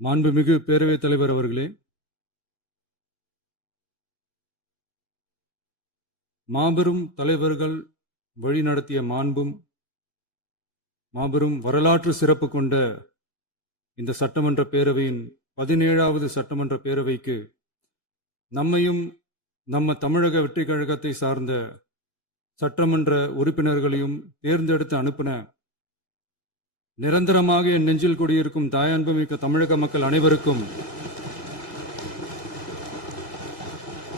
மாண்புமிகு பேரவைத் தலைவர் அவர்களே, மாபெரும் தலைவர்கள் வழிநடத்திய மாண்பும் மாபெரும் வரலாற்று சிறப்பு கொண்ட இந்த சட்டமன்ற பேரவையின் 17வது சட்டமன்ற பேரவைக்கு நம்மையும் நம்ம தமிழக வெற்றி கழகத்தை சார்ந்த சட்டமன்ற உறுப்பினர்களையும் தேர்ந்தெடுத்து அனுப்பின நிரந்தரமாக என் நெஞ்சில் குடியிருக்கும் தாயன்புமிக்க தமிழக மக்கள் அனைவருக்கும்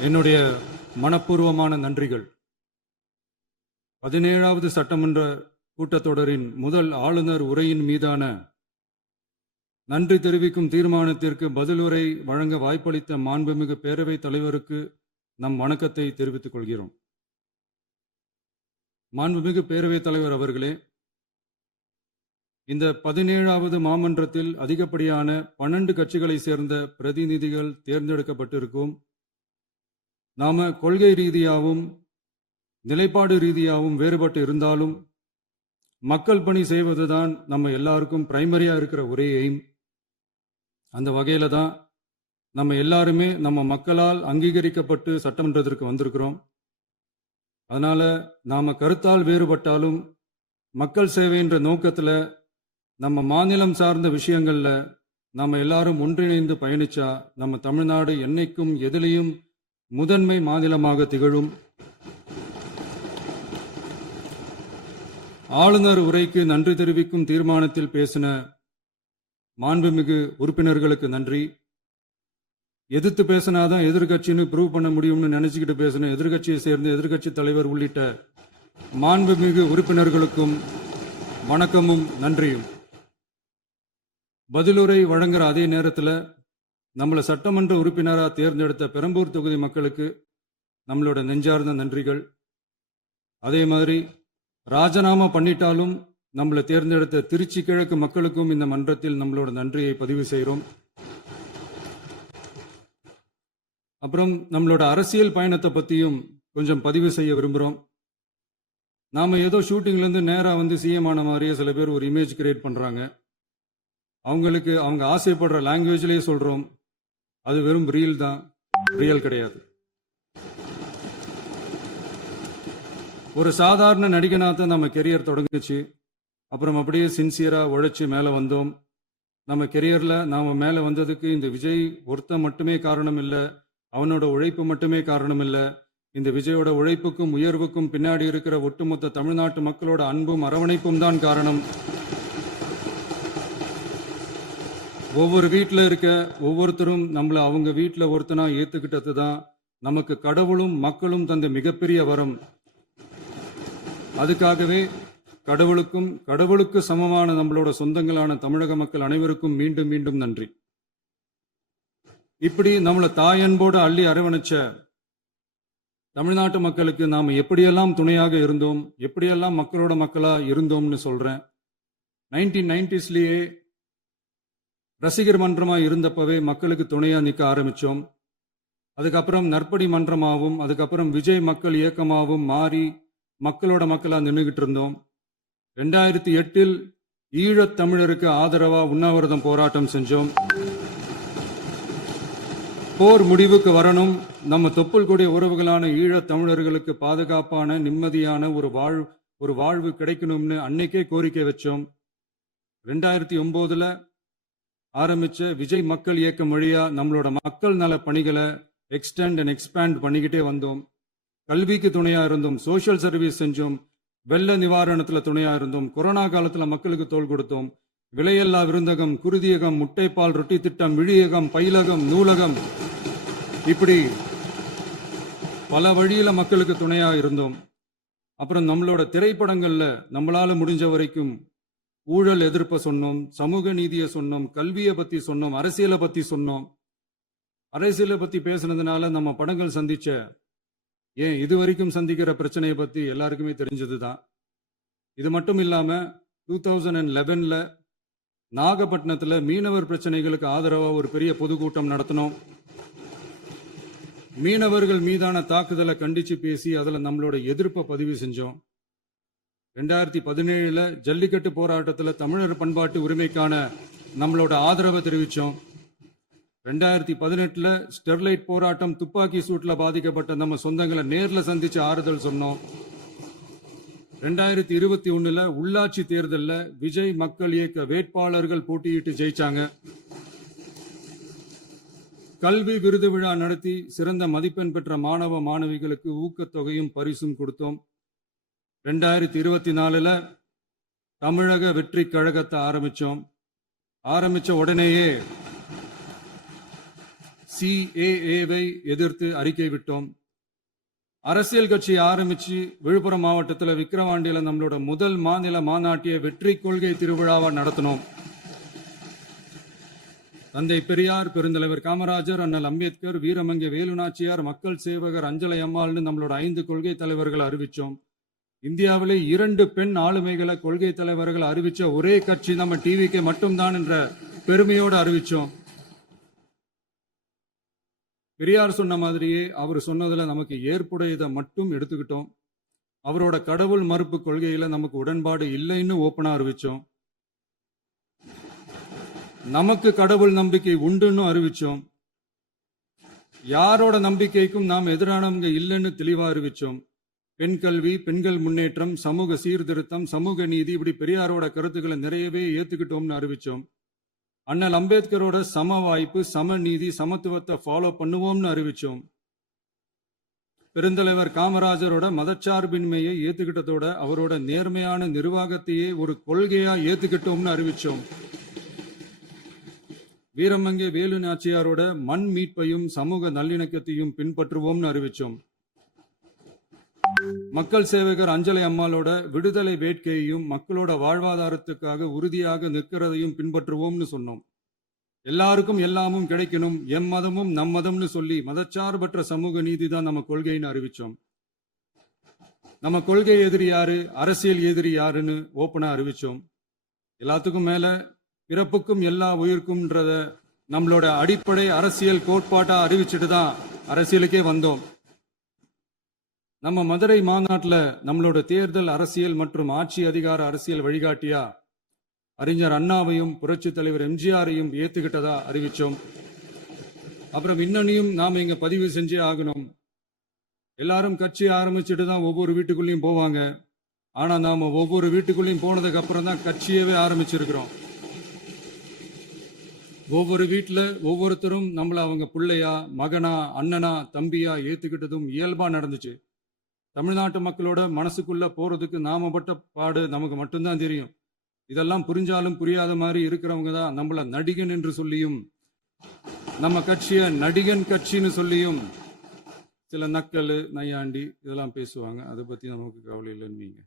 என்னுடைய மனப்பூர்வமான நன்றிகள். 17வது சட்டமன்ற கூட்டத்தொடரின் முதல் ஆளுநர் உரையின் மீதான நன்றி தெரிவிக்கும் தீர்மானத்திற்கு பதிலுரை வழங்க வாய்ப்பளித்த மாண்புமிகு பேரவைத் தலைவருக்கு நம் வணக்கத்தை தெரிவித்துக் கொள்கிறோம். மாண்புமிகு பேரவைத் தலைவர் அவர்களே, இந்த 17வது மாமன்றத்தில் அதிகப்படியான 12 கட்சிகளை சேர்ந்த பிரதிநிதிகள் தேர்ந்தெடுக்கப்பட்டிருக்கும். நாம கொள்கை ரீதியாகவும் நிலைப்பாடு ரீதியாகவும் வேறுபட்டு இருந்தாலும் மக்கள் பணி செய்வதுதான் நம்ம எல்லாருக்கும் பிரைமரியா இருக்கிற ஒரே எய்ம். அந்த வகையில தான் நம்ம எல்லாருமே நம்ம மக்களால் அங்கீகரிக்கப்பட்டு சட்டமன்றத்திற்கு வந்திருக்கிறோம். அதனால நாம கருத்தால் வேறுபட்டாலும் மக்கள் சேவை என்ற நோக்கத்துல நம்ம மாநிலம் சார்ந்த விஷயங்கள்ல நாம எல்லாரும் ஒன்றிணைந்து பயணிச்சா நம்ம தமிழ்நாடு என்னைக்கும் எதிலையும் முதன்மை மாநிலமாக திகழும். ஆளுநர் உரைக்கு நன்றி தெரிவிக்கும் தீர்மானத்தில் பேசின மாண்புமிகு உறுப்பினர்களுக்கு நன்றி. எதிர்த்து பேசினாதான் எதிர்கட்சின்னு ப்ரூவ் பண்ண முடியும்னு நினைச்சுக்கிட்டு பேசின எதிர்கட்சியை சேர்ந்த எதிர்கட்சி தலைவர் உள்ளிட்ட மாண்புமிகு உறுப்பினர்களுக்கும் வணக்கமும் நன்றியும். பதிலுரை வழங்குற அதே நேரத்தில் நம்மளை சட்டமன்ற உறுப்பினராக தேர்ந்தெடுத்த பெரம்பூர் தொகுதி மக்களுக்கு நம்மளோட நெஞ்சார்ந்த நன்றிகள். அதே மாதிரி ராஜினாமா பண்ணிட்டாலும் நம்மளை தேர்ந்தெடுத்த திருச்சி கிழக்கு மக்களுக்கும் இந்த மன்றத்தில் நம்மளோட நன்றியை பதிவு செய்கிறோம். அப்புறம் நம்மளோட அரசியல் பயணத்தை பற்றியும் கொஞ்சம் பதிவு செய்ய விரும்புகிறோம். நாம் ஏதோ ஷூட்டிங்லேருந்து நேராக வந்து சிஎம் ஆன மாதிரியே சில பேர் ஒரு இமேஜ் கிரியேட் பண்ணுறாங்க. அவங்களுக்கு அவங்க ஆசைப்படுற லாங்குவேஜ்லேயே சொல்கிறோம், அது வெறும் ரீல் தான், ரியல் கிடையாது. ஒரு சாதாரண நடிகனாத்தான் நம்ம கெரியர் தொடங்குச்சு. அப்புறம் அப்படியே சின்சியராக உழைச்சி மேலே வந்தோம். நம்ம கெரியரில் நாம் மேலே வந்ததுக்கு இந்த விஜய் ஒருத்தன் மட்டுமே காரணம் இல்லை, அவனோட உழைப்பு மட்டுமே காரணம் இல்லை. இந்த விஜயோட உழைப்புக்கும் உயர்வுக்கும் பின்னாடி இருக்கிற ஒட்டுமொத்த தமிழ்நாட்டு மக்களோட அன்பும் அரவணைப்பும் தான் காரணம். ஒவ்வொரு வீட்டில் இருக்க ஒவ்வொருத்தரும் நம்மளை அவங்க வீட்டில் ஒருத்தனா ஏற்றுக்கிட்டது தான் நமக்கு கடவுளும் மக்களும் தந்த மிகப்பெரிய வரம். அதுக்காகவே கடவுளுக்கு சமமான நம்மளோட சொந்தங்களான தமிழக மக்கள் அனைவருக்கும் மீண்டும் மீண்டும் நன்றி. இப்படி நம்மளை தாயன்போடு அள்ளி அரவணைச்ச தமிழ்நாட்டு மக்களுக்கு நாம் எப்படியெல்லாம் துணையாக இருந்தோம், எப்படியெல்லாம் மக்களோட மக்களா இருந்தோம்னு சொல்றேன். 1990ஸ்லயே ரசிகர் மன்றமா இருந்தப்பவே மக்களுக்கு துணையா நிற்க ஆரம்பிச்சோம். அதுக்கப்புறம் நற்படி மன்றமாகவும் அதுக்கப்புறம் விஜய் மக்கள் இயக்கமாகவும் மாறி மக்களோட மக்களா நின்றுகிட்டு இருந்தோம். 2008 ஈழத் தமிழருக்கு ஆதரவா உண்ணாவிரதம் போராட்டம் செஞ்சோம். போர் முடிவுக்கு வரணும், நம்ம தொப்புள் கூடிய உறவுகளான ஈழத் தமிழர்களுக்கு பாதுகாப்பான நிம்மதியான ஒரு வாழ்வு கிடைக்கணும்னு அன்னைக்கே கோரிக்கை வச்சோம். 2009 ஆரம்பிச்ச விஜய் மக்கள் இயக்கம் வழியா நம்மளோட மக்கள் நல பணிகளை எக்ஸ்டெண்ட் அண்ட் எக்ஸ்பேண்ட் பண்ணிக்கிட்டே வந்தோம். கல்விக்கு துணையா இருந்தோம், சோசியல் சர்வீஸ் செஞ்சோம், வெள்ள நிவாரணத்துல துணையா இருந்தோம், கொரோனா காலத்துல மக்களுக்கு தோள் கொடுத்தோம். விலையில்லா விருந்தகம், குருதியகம், முட்டைப்பால் ரொட்டி திட்டம், விழியகம், பயிலகம், நூலகம், இப்படி பல வழியில மக்களுக்கு துணையா இருந்தோம். அப்புறம் நம்மளோட திரைப்படங்கள்ல நம்மளால முடிஞ்ச வரைக்கும் ஊழல் எதிர்ப்பை சொன்னோம், சமூக நீதியை சொன்னோம், கல்வியை பத்தி சொன்னோம், அரசியலை பத்தி சொன்னோம். அரசியலை பத்தி பேசுனதுனால நம்ம படங்கள் சந்திச்ச இது வரைக்கும் சந்திக்கிற பிரச்சனையை பத்தி எல்லாருக்குமே தெரிஞ்சதுதான். இது மட்டும் இல்லாம 2011 நாகப்பட்டினத்துல மீனவர் பிரச்சனைகளுக்கு ஆதரவா ஒரு பெரிய பொதுக்கூட்டம் நடத்தினோம். மீனவர்கள் மீதான தாக்குதலை கண்டிச்சு பேசி அதுல நம்மளோட எதிர்ப்பை பதிவு செஞ்சோம். 2017 ஜல்லிக்கட்டு போராட்டத்தில் தமிழர் பண்பாட்டு உரிமைக்கான நம்மளோட ஆதரவை தெரிவித்தோம். 2018 ஸ்டெர்லைட் போராட்டம் துப்பாக்கி சூட்ல பாதிக்கப்பட்ட நம்ம சொந்தங்களை நேர்ல சந்திச்சு ஆறுதல் சொன்னோம். 2021 உள்ளாட்சி தேர்தல்ல விஜய் மக்கள் இயக்க வேட்பாளர்கள் போட்டியிட்டு ஜெயிச்சாங்க. கல்வி விருது விழா நடத்தி சிறந்த மதிப்பெண் பெற்ற மாணவ மாணவிகளுக்கு ஊக்கத்தொகையும் பரிசும் கொடுத்தோம். 2024 தமிழக வெற்றி கழகத்தை ஆரம்பிச்ச உடனேயே CAA-வை எதிர்த்து அறிக்கை விட்டோம். அரசியல் கட்சி ஆரம்பிச்சு விழுப்புரம் மாவட்டத்தில் விக்கிரவாண்டியில நம்மளோட முதல் மாநில மாநாட்டிய வெற்றி கொள்கை திருவிழாவை நடத்தினோம். தந்தை பெரியார், பெருந்தலைவர் காமராஜர், அண்ணல் அம்பேத்கர், வீரமங்கை வேலுநாச்சியார், மக்கள் சேவகர் அஞ்சலை அம்மாள்னு நம்மளோட 5 கொள்கை தலைவர்களை அறிவிச்சோம். இந்தியாவிலே 2 பெண் ஆளுமைகளை கொள்கை தலைவர்கள் அறிவிச்ச ஒரே கட்சி நம்ம டிவிக்கு மட்டும்தான் என்ற பெருமையோடு அறிவிச்சோம். பெரியார் சொன்ன மாதிரியே அவர் சொன்னதுல நமக்கு ஏற்புடையதை மட்டும் எடுத்துக்கிட்டோம். அவரோட கடவுள் மறுப்பு கொள்கையில நமக்கு உடன்பாடு இல்லைன்னு ஓப்பனா அறிவிச்சோம். நமக்கு கடவுள் நம்பிக்கை உண்டுன்னு அறிவிச்சோம். யாரோட நம்பிக்கைக்கும் நாம் எதிரானவங்க இல்லைன்னு தெளிவா அறிவிச்சோம். பெண் கல்வி, பெண்கள் முன்னேற்றம், சமூக சீர்திருத்தம், சமூக நீதி, இப்படி பெரியாரோட கருத்துக்களை நிறையவே ஏத்துக்கிட்டோம்னு அறிவிச்சோம். அண்ணல் அம்பேத்கரோட சம வாய்ப்பு, சம நீதி, சமத்துவத்தை ஃபாலோ பண்ணுவோம்னு அறிவிச்சோம். பெருந்தலைவர் காமராஜரோட மதச்சார்பின்மையை ஏத்துக்கிட்டதோட அவரோட நேர்மையான நிர்வாகத்தையே ஒரு கொள்கையா ஏத்துக்கிட்டோம்னு அறிவிச்சோம். வீரமங்கை வேலு நாச்சியாரோட மண் மீட்பையும் சமூக நல்லிணக்கத்தையும் பின்பற்றுவோம்னு அறிவிச்சோம். மக்கள் சேவகர் அஞ்சலை அம்மாளோட விடுதலை வேட்கையையும் மக்களோட வாழ்வாதாரத்துக்காக உறுதியாக நிற்கிறதையும் பின்பற்றுவோம்னு சொன்னோம். எல்லாருக்கும் எல்லாமும் கிடைக்கணும், மதமும் நம் மதம்னு சொல்லி மதச்சார்பற்ற சமூக நீதி தான் நம்ம கொள்கைன்னு அறிவிச்சோம். நம்ம கொள்கை எதிரி யாரு, அரசியல் எதிரி யாருன்னு ஓப்பனா அறிவிச்சோம். எல்லாத்துக்கும் மேல பிறப்புக்கும் எல்லா உயிருக்கும்ன்றத நம்மளோட அடிப்படை அரசியல் கோட்பாட்டா அறிவிச்சுட்டு தான் அரசியலுக்கே வந்தோம். நம்ம மதுரை மாநாட்டில் நம்மளோட தேர்தல் அரசியல் மற்றும் ஆட்சி அதிகார அரசியல் வழிகாட்டியா அறிஞர் அண்ணாவையும் புரட்சி தலைவர் எம்ஜிஆரையும் ஏத்துக்கிட்டதா அறிவிச்சோம். அப்புறம் இன்னொன்னையும் நாம இங்க பதிவு செஞ்சே ஆகணும். எல்லாரும் கட்சி ஆரம்பிச்சுட்டு தான் ஒவ்வொரு வீட்டுக்குள்ளேயும் போவாங்க. ஆனா நாம ஒவ்வொரு வீட்டுக்குள்ளேயும் போனதுக்கு அப்புறம் தான் கட்சியவே ஆரம்பிச்சிருக்கிறோம். ஒவ்வொரு வீட்டுல ஒவ்வொருத்தரும் நம்மள அவங்க பிள்ளையா, மகனா, அண்ணனா, தம்பியா ஏத்துக்கிட்டதும் இயல்பா நடந்துச்சு. தமிழ்நாட்டு மக்களோட மனசுக்குள்ள போறதுக்கு நாம பட்ட பாடு நமக்கு மட்டும்தான் தெரியும். இதெல்லாம் புரிஞ்சாலும் புரியாத மாதிரி இருக்கிறவங்க தான் நம்மள நடிகன் என்று சொல்லியும், நம்ம கட்சிய நடிகன் கட்சின்னு சொல்லியும் சில நக்கல், நையாண்டி இதெல்லாம் பேசுவாங்க. அதை பத்தி நமக்கு கவலை இல்லைன்னு.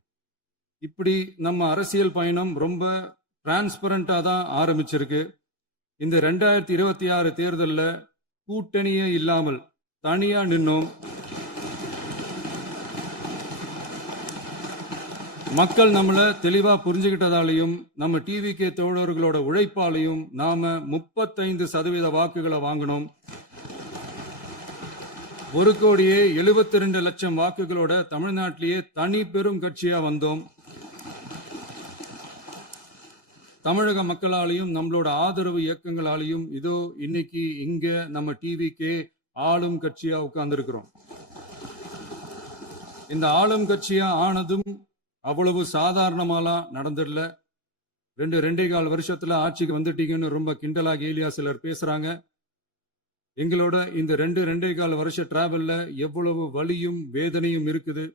இப்படி நம்ம அரசியல் பயணம் ரொம்ப டிரான்ஸ்பரண்டா தான் ஆரம்பிச்சிருக்கு. இந்த 2026 தேர்தலில் கூட்டணியே இல்லாமல் தனியா நின்னோம். மக்கள் நம்மள தெளிவா புரிஞ்சுக்கிட்டதாலையும் நம்ம டிவிகே தோழர்களோட உழைப்பாலையும் நாம 35% வாக்குகளை வாங்கினோம். 1,72,00,000 வாக்குகளோட தமிழ்நாட்டிலேயே தனி பெரும் கட்சியா வந்தோம். தமிழக மக்களாலையும் நம்மளோட ஆதரவு இயக்கங்களாலையும் இதோ இன்னைக்கு இங்க நம்ம டிவிகே ஆளும் கட்சியா உட்கார்ந்துருக்கிறோம். இந்த ஆளும் கட்சியா ஆனதும் அவ்வளவு சாதாரணமாலாம் நடந்துடல. 2.25 வருஷத்துல ஆட்சிக்கு வந்துட்டீங்கன்னு ரொம்ப கிண்டலா கேலியா சிலர் பேசுறாங்க. எங்களோட இந்த 2.25 வருஷ டிராவல்ல எவ்வளவு வலியும் வேதனையும் இருக்குது.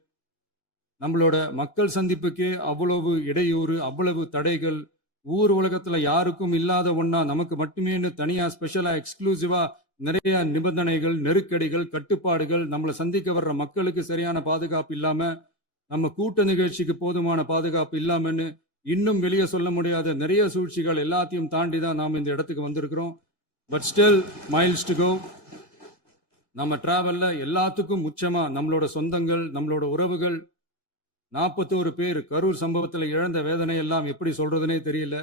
நம்மளோட மக்கள் சந்திப்புக்கே அவ்வளவு இடையூறு, அவ்வளவு தடைகள், ஊர் உலகத்துல யாருக்கும் இல்லாத ஒன்னா நமக்கு மட்டுமேன்னு தனியா ஸ்பெஷலா எக்ஸ்க்ளூசிவா நிறைய நிபந்தனைகள், நெருக்கடிகள், கட்டுப்பாடுகள், நம்மளை சந்திக்க வர்ற மக்களுக்கு சரியான பாதுகாப்பு இல்லாம, நம்ம கூட்ட நிகழ்ச்சிக்கு போதுமான பாதுகாப்பு இல்லாமன்னு இன்னும் வெளியே சொல்ல முடியாத நிறைய சூழ்ச்சிகள் எல்லாத்தையும் தாண்டி தான் நாம் இந்த இடத்துக்கு வந்திருக்கிறோம். But still miles to go. நம்ம டிராவல்ல எல்லாத்துக்கும் முச்சமா நம்மளோட சொந்தங்கள், நம்மளோட உறவுகள், 41 பேர் கரூர் சம்பவத்தில் இழந்த வேதனை எல்லாம் எப்படி சொல்றதுனே தெரியல.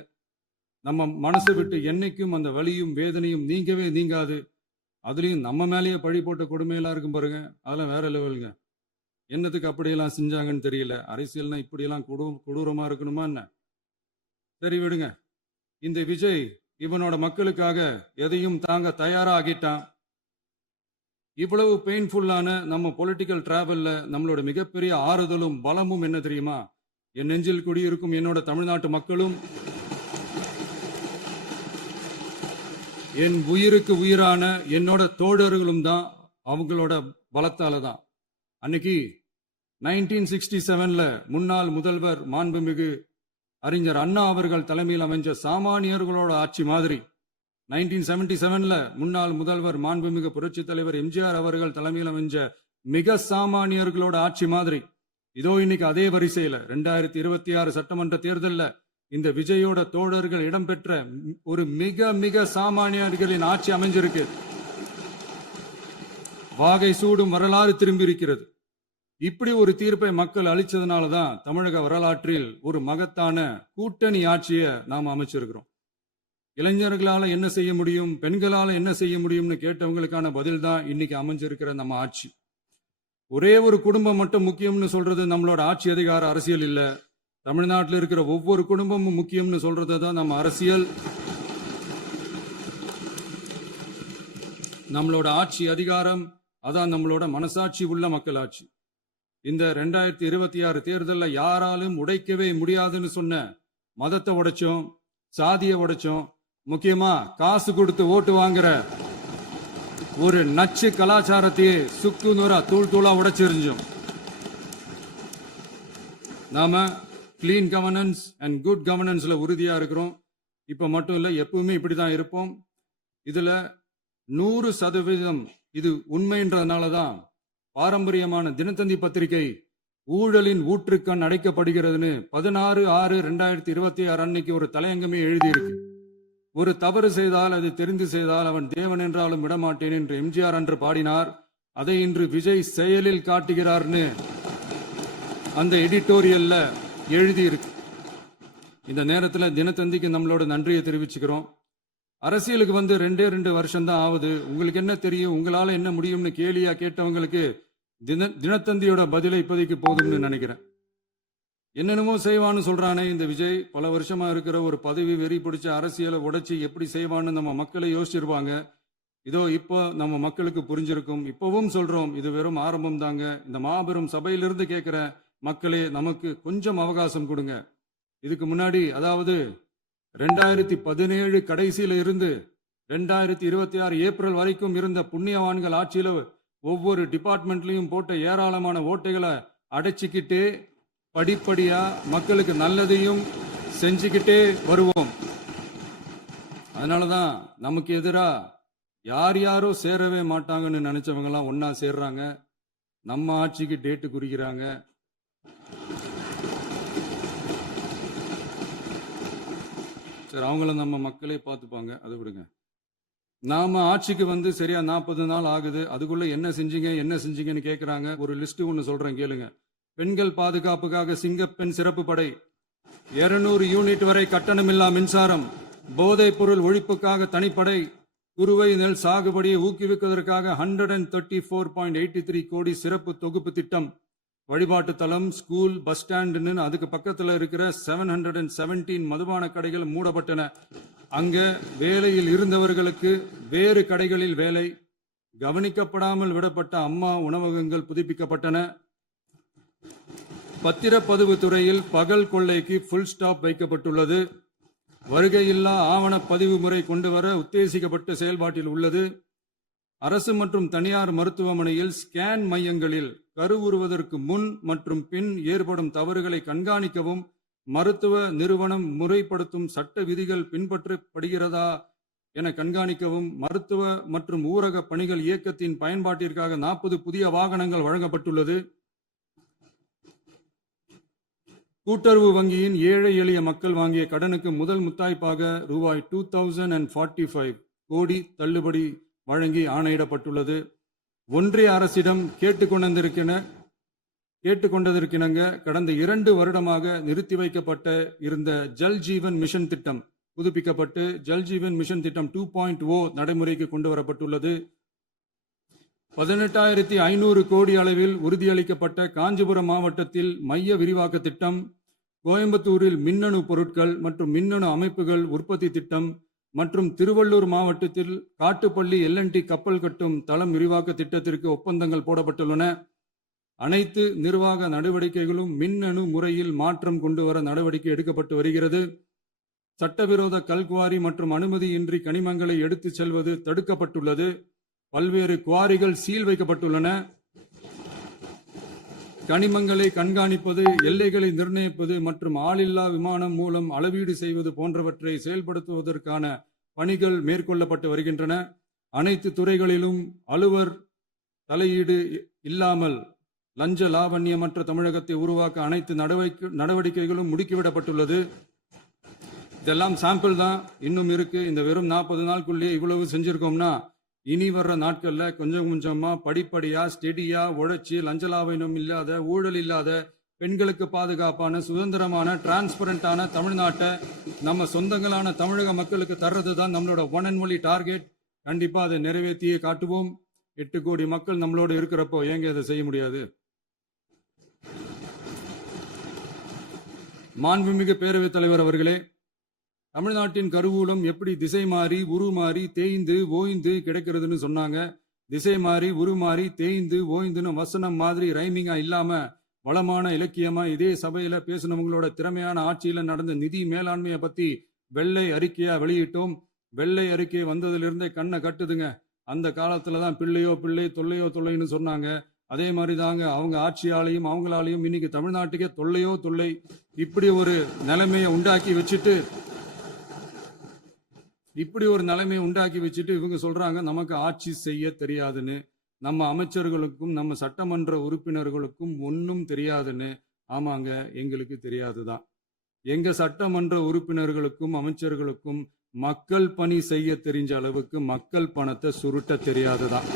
நம்ம மனசை விட்டு என்னைக்கும் அந்த வலியும் வேதனையும் நீங்கவே நீங்காது. அதுலயும் நம்ம மேலேயே பழி போட்ட கொடுமையெல்லாம் இருக்கும் பாருங்க, அதெல்லாம் வேற லெவலுங்க. என்னத்துக்கு அப்படியெல்லாம் செஞ்சாங்கன்னு தெரியல. அரசியல்னா இப்படியெல்லாம் கொடூரமா இருக்கணுமா என்ன? சரி விடுங்க. இந்த விஜய் இவனோட மக்களுக்காக எதையும் தாங்க தயாராகிட்டான். இவ்வளவு பெயின்ஃபுல்லான நம்ம பொலிட்டிக்கல் டிராவல்ல நம்மளோட மிகப்பெரிய ஆறுதலும் பலமும் என்ன தெரியுமா? என் நெஞ்சில் குடியிருக்கும் என்னோட தமிழ்நாட்டு மக்களும், என் உயிருக்கு உயிரான என்னோட தோழர்களும் தான். அவங்களோட பலத்தால தான். அன்னைக்கு 1967ல முன்னாள் முதல்வர் மாண்புமிகு அறிஞர் அண்ணா அவர்கள் தலைமையில் அமைஞ்ச சாமானியர்களோட ஆட்சி மாதிரி 1977ல முன்னாள் முதல்வர் மாண்புமிகு புரட்சி தலைவர் எம்ஜிஆர் அவர்கள் தலைமையில் அமைஞ்ச மிக சாமானியர்களோட ஆட்சி மாதிரி இதோ இன்னைக்கு அதே வரிசையில 2026 சட்டமன்ற தேர்தல்ல இந்த விஜயோட தோழர்கள் இடம்பெற்ற ஒரு மிக மிக சாமானியர்களின் ஆட்சி அமைஞ்சிருக்கு. வாகை சூடும் வரலாறு திரும்பி இருக்கிறது. இப்படி ஒரு தீர்ப்பை மக்கள் அளிச்சதுனாலதான் தமிழக வரலாற்றில் ஒரு மகத்தான கூட்டணி ஆட்சியை நாம் அமைச்சிருக்கிறோம். இளைஞர்களால என்ன செய்ய முடியும், பெண்களால என்ன செய்ய முடியும்னு கேட்டவங்களுக்கான பதில் தான் இன்னைக்கு அமைஞ்சிருக்கிற நம்ம ஆட்சி. ஒரே ஒரு குடும்பம் மட்டும் முக்கியம்னு சொல்றது நம்மளோட ஆட்சி அதிகார அரசியல் இல்ல. தமிழ்நாட்டில் இருக்கிற ஒவ்வொரு குடும்பமும் முக்கியம்னு சொல்றது தான் நம்ம அரசியல். நம்மளோட ஆட்சி அதிகாரம் அதான் நம்மளோட மனசாட்சி உள்ள மக்களாட்சி. இந்த 2026 தேர்தலில் யாராலும் உடைக்கவே முடியாதுன்னு சொன்ன மதத்தை உடைச்சோம், சாதியை உடைச்சோம், முக்கியமா காசு கொடுத்து ஓட்டு வாங்குற ஒரு நச்சு கலாச்சாரத்தையே சுக்கு நூறா தூள் தூளா உடைச்செறிஞ்சோம். நாம கிளீன் கவர்னன்ஸ் அண்ட் குட் கவர்னன்ஸ்ல உறுதியா இருக்கிறோம். இப்ப மட்டும் இல்ல, எப்பவுமே இப்படிதான் இருப்போம். இதுல 100% இது உண்மைன்றதுனாலதான் பாரம்பரியமான தினத்தந்தி பத்திரிகை ஊழலின் ஊற்றுக்கண் அடைக்கப்படுகிறதுன்னு 16/6/2026 அன்னைக்கு ஒரு தலையங்கமே எழுதியிருக்கு. ஒரு தவறு செய்தால் அது தெரிந்து செய்தால் அவன் தேவன் என்றாலும் விடமாட்டேன் என்று எம்ஜிஆர் அன்று பாடினார். அதை இன்று விஜய் செயலில் காட்டுகிறார்னு அந்த எடிட்டோரியல்ல எழுதியிருக்கு. இந்த நேரத்தில் தினத்தந்திக்கு நம்மளோட நன்றியை தெரிவிச்சுக்கிறோம். அரசியலுக்கு வந்து 2 வருஷம் தான் ஆகுது. உங்களுக்கு என்ன தெரியும், உங்களால என்ன முடியும்னு கேலியா கேட்டவங்களுக்கு தினத்தந்தியோட பதிலை இப்போதைக்கு போதும்னு நினைக்கிறேன். என்னென்னமோ செய்வான்னு சொல்றானே இந்த விஜய், பல வருஷமா இருக்கிற ஒரு பதவி வெறி பிடிச்ச அரசியலை உடைச்சி எப்படி செய்வான்னு நம்ம மக்களை யோசிச்சிருவாங்க. இதோ இப்போ நம்ம மக்களுக்கு புரிஞ்சிருக்கும். இப்பவும் சொல்றோம், இது வெறும் ஆரம்பம் தாங்க. இந்த மாபெரும் சபையிலிருந்து கேட்கிற மக்களே, நமக்கு கொஞ்சம் அவகாசம் கொடுங்க. இதுக்கு முன்னாடி, அதாவது 2017 கடைசியில இருந்து 2026 ஏப்ரல் வரைக்கும் இருந்த புண்ணியவான்கள் ஆட்சியில ஒவ்வொரு டிபார்ட்மெண்ட்லயும் போட்ட ஏராளமான ஓட்டைகளை அடைச்சிக்கிட்டே படிப்படியா மக்களுக்கு நல்லதையும் செஞ்சுக்கிட்டே வருவோம். அதனாலதான் நமக்கு எதிரா யார் யாரோ சேரவே மாட்டாங்கன்னு நினைச்சவங்க எல்லாம் ஒன்னா சேர்றாங்க. நம்ம ஆட்சிக்கு டேட்டு குறிக்கிறாங்க. சரி, அவங்கள நம்ம மக்களே பார்த்துப்பாங்க, அதை விடுங்க. நாம ஆட்சிக்கு வந்து சரியா 40 நாள் ஆகுது. அதுக்குள்ள என்ன செஞ்சீங்கன்னு கேட்கிறாங்க. ஒரு லிஸ்ட் ஒன்று சொல்றேன் கேளுங்க. பெண்கள் பாதுகாப்புக்காக சிங்கப்பெண் சிறப்பு படை, 200 யூனிட் வரை கட்டணமில்லா மின்சாரம், போதைப் பொருள் ஒழிப்புக்காக தனிப்படை, குறுவை நெல் சாகுபடியை ஊக்குவிப்பதற்காக 134.83 கோடி சிறப்பு தொகுப்பு திட்டம், வழிபாட்டு தலம், ஸ்கூல், பஸ் ஸ்டாண்டுன்னு அதுக்கு பக்கத்துல இருக்கிற 717 மதுபான கடைகள் மூடப்பட்டன. அங்க வேலையில் இருந்தவர்களுக்கு வேறு கடைகளில் வேலை, கவனிக்கப்படாமல் விடப்பட்ட அம்மா உணவகங்கள் புதுப்பிக்கப்பட்டன. பத்திரப்பதிவு துறையில் பகல் கொள்ளைக்கு ஃபுல் ஸ்டாப் வைக்கப்பட்டுள்ளது. வருகையில்லா ஆவண பதிவு முறை கொண்டு வர உத்தேசிக்கப்பட்ட செயல்பாட்டில் உள்ளது. அரசு மற்றும் தனியார் மருத்துவமனையில் ஸ்கேன் மையங்களில் கருவுறுவதற்கு முன் மற்றும் பின் ஏற்படும் தவறுகளை கண்காணிக்கவும், மருத்துவ நிறுவனம் முறைப்படுத்தும் சட்ட விதிகள் பின்பற்றப்படுகிறதா என கண்காணிக்கவும், மருத்துவ மற்றும் ஊரக பணிகள் இயக்கத்தின் பயன்பாட்டிற்காக 40 புதிய வாகனங்கள் வழங்கப்பட்டுள்ளது. கூட்டுறவு வங்கியின் ஏழை எளிய மக்கள் வாங்கிய கடனுக்கு முதல் முத்தாய்ப்பாக ரூபாய் 2045 கோடி தள்ளுபடி வழங்கி ஆணையிடப்பட்டுள்ளது. ஒன்றிய அரசிடம் கேட்டுக்கொண்டதற்கிணங்க கடந்த 2 வருடமாக நிறுத்தி வைக்கப்பட்ட இருந்த ஜல் ஜீவன் மிஷன் திட்டம் புதுப்பிக்கப்பட்டு ஜல் ஜீவன் மிஷன் திட்டம் 2.0 நடைமுறைக்கு கொண்டு வரப்பட்டுள்ளது. 18,500 கோடி அளவில் உறுதியளிக்கப்பட்ட காஞ்சிபுரம் மாவட்டத்தில் மைய விரிவாக்க திட்டம், கோயம்புத்தூரில் மின்னணு பொருட்கள் மற்றும் மின்னணு அமைப்புகள் உற்பத்தி திட்டம், மற்றும் திருவள்ளூர் மாவட்டத்தில் காட்டுப்பள்ளி LNT கப்பல் கட்டும் தளம் விரிவாக்க திட்டத்திற்கு ஒப்பந்தங்கள் போடப்பட்டுள்ளன. அனைத்து நிர்வாக நடவடிக்கைகளும் மின்னணு முறையில் மாற்றம் கொண்டு வர நடவடிக்கை எடுக்கப்பட்டு வருகிறது. சட்டவிரோத கல்குவாரி மற்றும் அனுமதியின்றி கனிமங்களை எடுத்துச் செல்வது தடுக்கப்பட்டுள்ளது. பல்வேறு குவாரிகள் சீல் வைக்கப்பட்டுள்ளன. கனிமங்களை கண்காணிப்பது, எல்லைகளை நிர்ணயிப்பது மற்றும் ஆளில்லா விமானம் மூலம் அளவீடு செய்வது போன்றவற்றை செயல்படுத்துவதற்கான பணிகள் மேற்கொள்ளப்பட்டு வருகின்றன. அனைத்து துறைகளிலும் அலுவலர் தலையீடு இல்லாமல் லஞ்ச லாவண்யமற்ற தமிழகத்தை உருவாக்க அனைத்து நடவடிக்கைகளும் முடுக்கிவிடப்பட்டுள்ளது. இதெல்லாம் சாம்பிள் தான், இன்னும் இருக்கு. இந்த வெறும் 40 நாளுக்குள்ளேயே இவ்வளவு செஞ்சிருக்கோம்னா இனி வர்ற நாட்கள்ல கொஞ்சம் கொஞ்சமா படிப்படியா ஸ்டெடியா உழைச்சி லஞ்ச லாவண்யம் இல்லாத, ஊழல் இல்லாத, பெண்களுக்கு பாதுகாப்பான, சுதந்திரமான, டிரான்ஸ்பரண்டான தமிழ்நாட்டை நம்ம சொந்தங்களான தமிழக மக்களுக்கு தர்றது தான் நம்மளோட ஒன் அண்ட் ஒன்லி டார்கெட். கண்டிப்பா அதை நிறைவேற்றியே காட்டுவோம். 8 கோடி மக்கள் நம்மளோட இருக்கிறப்போ ஏங்க இதை செய்ய முடியாது? மாண்புமிகு பேரவைத் தலைவர் அவர்களே, தமிழ்நாட்டின் கருவூலம் எப்படி திசை மாறி உருமாறி தேய்ந்து ஓய்ந்து கிடக்கிறதுன்னு சொன்னாங்க. திசை மாறி உருமாறி தேய்ந்து ஓய்ந்துன்னு வசனம் மாதிரி ரைமிங்கா இல்லாம வளமான இலக்கியமா இதே சபையில பேசினவங்களோட திறமையான ஆட்சியில நடந்த நிதி மேலாண்மையை பத்தி வெள்ளை அறிக்கையா வெளியிட்டோம். வெள்ளை அறிக்கை வந்ததிலிருந்தே கண்ணை கட்டுதுங்க. அந்த காலத்துலதான் பிள்ளையோ பிள்ளை தொல்லையோ தொல்லைன்னு சொன்னாங்க. அதே மாதிரி தாங்க அவங்க ஆட்சியாலையும் அவங்களாலையும் இன்னைக்கு தமிழ்நாட்டுக்கே தொல்லையோ தொல்லை. இப்படி ஒரு நிலைமையை உண்டாக்கி வச்சுட்டு இவங்க சொல்றாங்க நமக்கு ஆட்சி செய்ய தெரியாதுன்னு. நம்ம அமைச்சர்களுக்கும் நம்ம சட்டமன்ற உறுப்பினர்களுக்கும் ஒன்னும் தெரியாதுன்னு. ஆமாங்க, எங்களுக்கு தெரியாதுதான். எங்க சட்டமன்ற உறுப்பினர்களுக்கும் அமைச்சர்களுக்கும் மக்கள் பணி செய்ய தெரிஞ்ச அளவுக்கு மக்கள் பணத்தை சுருட்ட தெரியாதுதான்.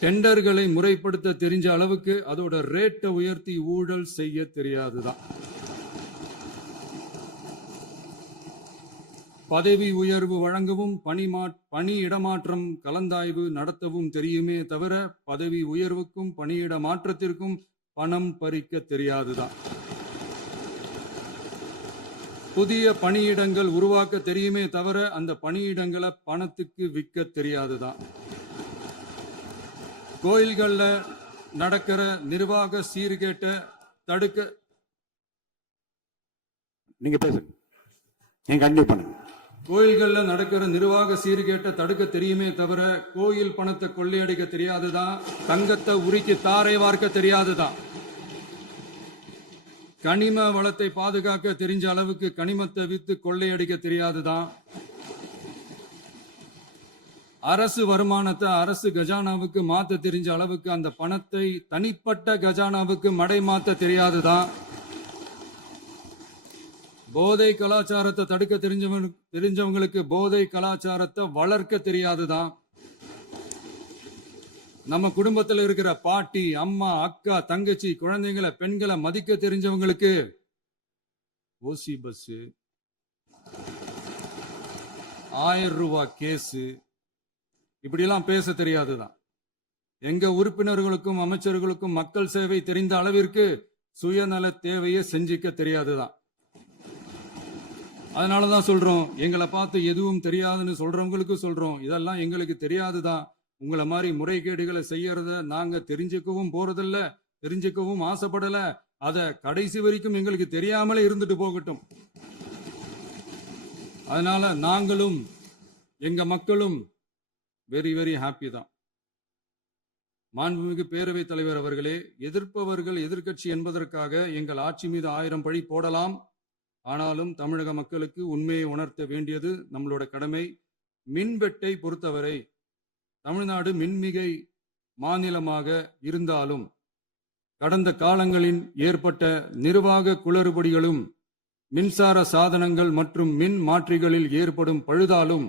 டெண்டர்களை முறைப்படுத்த தெரிஞ்ச அளவுக்கு அதோட ரேட்டை உயர்த்தி ஊழல் செய்ய தெரியாதுதான். பதவி உயர்வு வழங்கவும் பணி இடமாற்றம் கலந்தாய்வு நடத்தவும் தெரியுமே தவிர பதவி உயர்வுக்கும் பணியிட மாற்றத்திற்கும் பணம் பறிக்க தெரியாதுதான். புதிய பணியிடங்கள் உருவாக்க தெரியுமே தவிர அந்த பணியிடங்களை பணத்துக்கு விற்க தெரியாதுதான். கோயில்கள்ல நடக்கிற நிர்வாக சீர்கேட்டை தடுக்க நீங்க பேசுங்க, நீங்க கண்டிப்பா பண்ணுங்க. கோயில்கள்ல நடக்கிற நிர்வாக சீர்கேட்டை தடுக்க தெரியுமே தவிர கோயில் பணத்தை கொள்ளையடிக்க தெரியாதுதான். தங்கத்தை உருக்கி தாரை வார்க்க தெரியாதுதான். கனிம வளத்தை பாதுகாக்க தெரிஞ்ச அளவுக்கு கனிமத்தை வித்து கொள்ளையடிக்க தெரியாதுதான். அரசு வருமானத்தை அரசு கஜானாவுக்கு மாத்த தெரிஞ்ச அளவுக்கு அந்த பணத்தை தனிப்பட்ட கஜானாவுக்கு மடை மாத்த தெரியாதுதான். போதை கலாச்சாரத்தை தடுக்க தெரிஞ்சவங்களுக்கு போதை கலாச்சாரத்தை வளர்க்க தெரியாதுதான். நம்ம குடும்பத்தில் இருக்கிற பாட்டி, அம்மா, அக்கா, தங்கச்சி, குழந்தைங்களை, பெண்களை மதிக்க தெரிஞ்சவங்களுக்கு ஓசி பஸ், 1000 ரூபாய் கேஸு, இப்படியெல்லாம் பேச தெரியாதுதான். எங்க உறுப்பினர்களுக்கும் அமைச்சர்களுக்கும் மக்கள் சேவை தெரிந்த அளவிற்கு சுயநல தேவையை செஞ்சிக்க தெரியாதுதான். அதனாலதான் சொல்றோம், எங்களை பார்த்து எதுவும் தெரியாதுன்னு சொல்றவங்களுக்கு சொல்றோம், இதெல்லாம் எங்களுக்கு தெரியாதுதான். உங்களை மாதிரி முறைகேடுகளை செய்யறத நாங்க தெரிஞ்சுக்கவும் போறதில்ல, தெரிஞ்சுக்கவும் ஆசைப்படல. அத கடைசி வரைக்கும் எங்களுக்கு தெரியாமலே இருந்துட்டு போகட்டும். அதனால நாங்களும் எங்க மக்களும் வெரி வெரி ஹாப்பி தான். மாண்புமிகு பேரவைத் தலைவர் அவர்களே, எதிர்ப்பவர்கள் எதிர்க்கட்சி என்பதற்காக எங்கள் ஆட்சி மீது 1000 பழி போடலாம். ஆனாலும் தமிழக மக்களுக்கு உண்மையை உணர்த்த வேண்டியது நம்மளோட கடமை. மின்வெட்டை பொறுத்தவரை தமிழ்நாடு மின்மிகை மாநிலமாக இருந்தாலும் கடந்த காலங்களில் ஏற்பட்ட நிர்வாக குளறுபடிகளும் மின்சார சாதனங்கள் மற்றும் மின் மாற்றிகளில் ஏற்படும் பழுதாலும்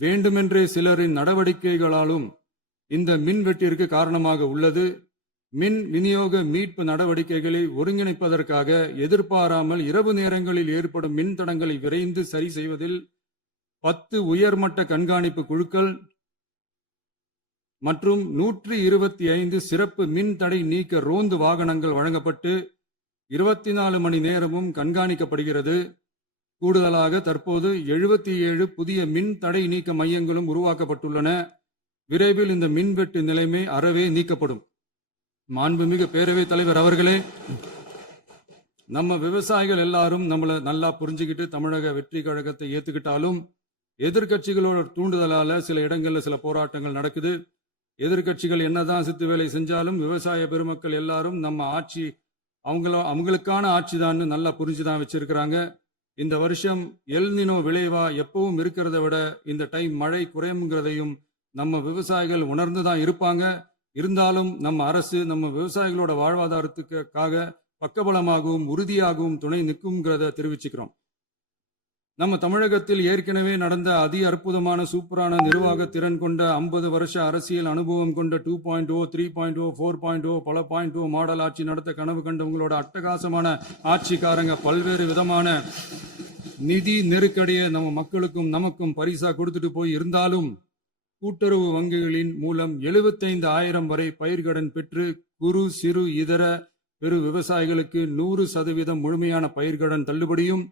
வேண்டுமென்றே சிலரின் நடவடிக்கைகளாலும் இந்த மின்வெட்டிற்கு காரணமாக உள்ளது. மின் விநியோக மீட்பு நடவடிக்கைகளை ஒருங்கிணைப்பதற்காக எதிர்பாராமல் இரவு நேரங்களில் ஏற்படும் மின் தடங்களை விரைந்து சரி செய்வதில் 10 உயர்மட்ட கண்காணிப்பு குழுக்கள் மற்றும் 125 சிறப்பு மின் தடை நீக்க ரோந்து வாகனங்கள் வழங்கப்பட்டு 24 மணி நேரமும் கண்காணிக்கப்படுகிறது. கூடுதலாக தற்போது 77 புதிய மின் தடை நீக்க மையங்களும் உருவாக்கப்பட்டுள்ளன. விரைவில் இந்த மின்வெட்டு நிலைமை அறவே நீக்கப்படும். மாண்புமிகு பேரவைத் தலைவர் அவர்களே, நம்ம விவசாயிகள் எல்லாரும் நம்மள நல்லா புரிஞ்சுக்கிட்டு தமிழக வெற்றி கழகத்தை ஏத்துக்கிட்டாலும் எதிர்க்கட்சிகளோட தூண்டுதலால சில இடங்கள்ல சில போராட்டங்கள் நடக்குது. எதிர்க்கட்சிகள் என்னதான் சித்து வேலை செஞ்சாலும் விவசாய பெருமக்கள் எல்லாரும் நம்ம ஆட்சி அவங்களுக்கான ஆட்சிதான்னு நல்லா புரிஞ்சுதான் வச்சிருக்கிறாங்க. இந்த வருஷம் எல்னினோ விளைவா எப்பவும் இருக்கிறத விட இந்த டைம் மழை குறையுங்கிறதையும் நம்ம விவசாயிகள் உணர்ந்துதான் இருப்பாங்க. இருந்தாலும் நம்ம அரசு நம்ம விவசாயிகளோட வாழ்வாதாரத்துக்காக பக்கபலமாகவும் உறுதியாகவும் துணை நிற்கும்ங்கிறத தெரிவிச்சுக்கிறோம். நம்ம தமிழகத்தில் ஏற்கனவே நடந்த அதி அற்புதமான சூப்பரான நிர்வாக திறன் கொண்ட 50 வருஷ அரசியல் அனுபவம் கொண்ட 2.0, 3.0, 4.0 பல 0.0 மாடல் ஆட்சி நடத்த கனவு கண்டவங்களோட அட்டகாசமான ஆட்சிக்காரங்க பல்வேறு விதமான நிதி நெருக்கடியை நம்ம மக்களுக்கும் நமக்கும் பரிசா கொடுத்துட்டு போய் இருந்தாலும் கூட்டுறவு வங்கிகளின் மூலம் 75,000 வரை பயிர்கடன் பெற்று குறு சிறு இதர பெரு விவசாயிகளுக்கு 100% முழுமையான பயிர்கடன் தள்ளுபடியும்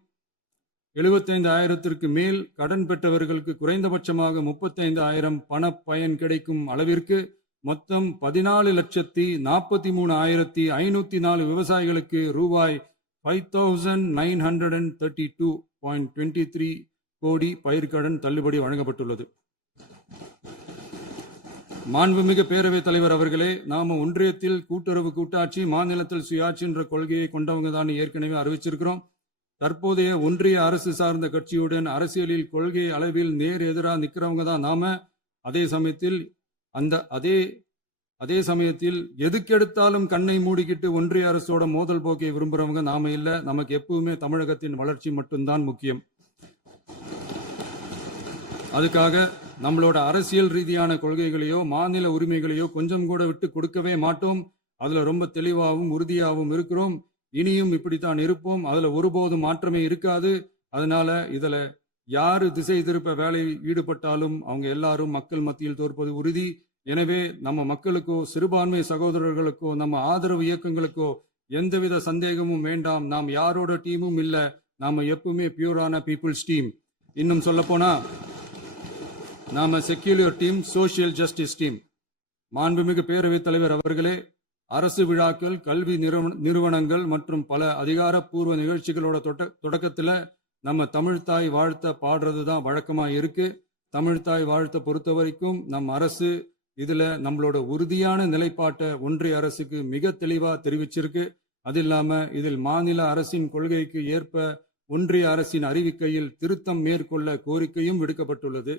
75,000க்கு மேல் கடன் பெற்றவர்களுக்கு குறைந்தபட்சமாக 35,000 பண பயன் கிடைக்கும் அளவிற்கு மொத்தம் 14,43,504 விவசாயிகளுக்கு ரூபாய் 5,932.23 கோடி பயிர்கடன் தள்ளுபடி வழங்கப்பட்டுள்ளது. மாண்புமிகு பேரவைத் தலைவர் அவர்களே, நாம ஒன்றியத்தில் கூட்டுறவு கூட்டாட்சி, மாநிலத்தில் சுயாட்சி என்ற கொள்கையை கொண்டவங்க தான் ஏற்கனவே அறிவிச்சிருக்கிறோம். தற்போதைய ஒன்றிய அரசு சார்ந்த கட்சியுடன் அரசியலில் கொள்கை அளவில் நேர் எதிராக நிக்கிறவங்க தான் நாம. அதே சமயத்தில் எதுக்கெடுத்தாலும் கண்ணை மூடிக்கிட்டு ஒன்றிய அரசோட மோதல் போக்கை விரும்புறவங்க நாம இல்ல. நமக்கு எப்பவுமே தமிழகத்தின் வளர்ச்சி மட்டும்தான் முக்கியம். அதுக்காக நம்மளோட அரசியல் ரீதியான கொள்கைகளையோ மாநில உரிமைகளையோ கொஞ்சம் கூட விட்டு கொடுக்கவே மாட்டோம். அதுல ரொம்ப தெளிவாகவும் உறுதியாகவும் இருக்கிறோம். இனியும் இப்படித்தான் இருப்போம். அதுல ஒருபோதும் மாற்றமே இருக்காது. அதனால இதுல யாரு திசை திருப்ப வேலையில் ஈடுபட்டாலும் அவங்க எல்லாரும் மக்கள் மத்தியில் தோற்பது உறுதி. எனவே நம்ம மக்களுக்கோ சிறுபான்மை சகோதரர்களுக்கோ நம்ம ஆதரவு இயக்கங்களுக்கோ எந்தவித சந்தேகமும் வேண்டாம். நாம் யாரோட டீமும் இல்ல. நாம எப்பவுமே பியூரான பீப்புள்ஸ் டீம். இன்னும் சொல்ல போனா நாம secular team, social justice team. மாண்புமிகு பேரவைத் தலைவர் அவர்களே, அரசு விழாக்கள், கல்வி நிறுவனங்கள் மற்றும் பல அதிகாரப்பூர்வ நிகழ்ச்சிகளோட தொடக்கத்துல நம்ம தமிழ்தாய் வாழ்த்த பாடுறது தான் வழக்கமா இருக்கு. தமிழ்தாய் வாழ்த்த பொறுத்த வரைக்கும் நம் அரசு இதுல நம்மளோட உறுதியான நிலைப்பாட்டை ஒன்றிய அரசுக்கு மிக தெளிவா தெரிவிச்சிருக்கு. அது இல்லாம இதில் மாநில அரசின் கொள்கைக்கு ஏற்ப ஒன்றிய அரசின் அறிவிக்கையில் திருத்தம் மேற்கொள்ள கோரிக்கையும் விடுக்கப்பட்டுள்ளது.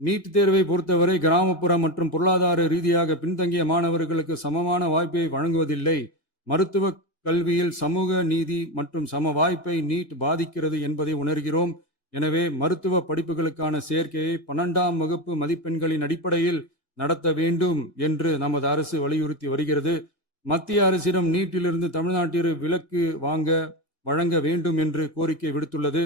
நீட் தேர்வை பொறுத்தவரை கிராமப்புற மற்றும் பொருளாதார ரீதியாக பின்தங்கிய மாணவர்களுக்கு சமமான வாய்ப்பை வழங்குவதில்லை. மருத்துவ கல்வியில் சமூக நீதி மற்றும் சம வாய்ப்பை நீட் பாதிக்கிறது என்பதை உணர்கிறோம். எனவே மருத்துவ படிப்புகளுக்கான சேர்க்கையை 12ஆம் வகுப்பு மதிப்பெண்களின் அடிப்படையில் நடத்த வேண்டும் என்று நமது அரசு வலியுறுத்தி வருகிறது. மத்திய அரசிடம் நீட்டிலிருந்து தமிழ்நாட்டிற்கு விலக்கு வழங்க வேண்டும் என்று கோரிக்கை விடுத்துள்ளது.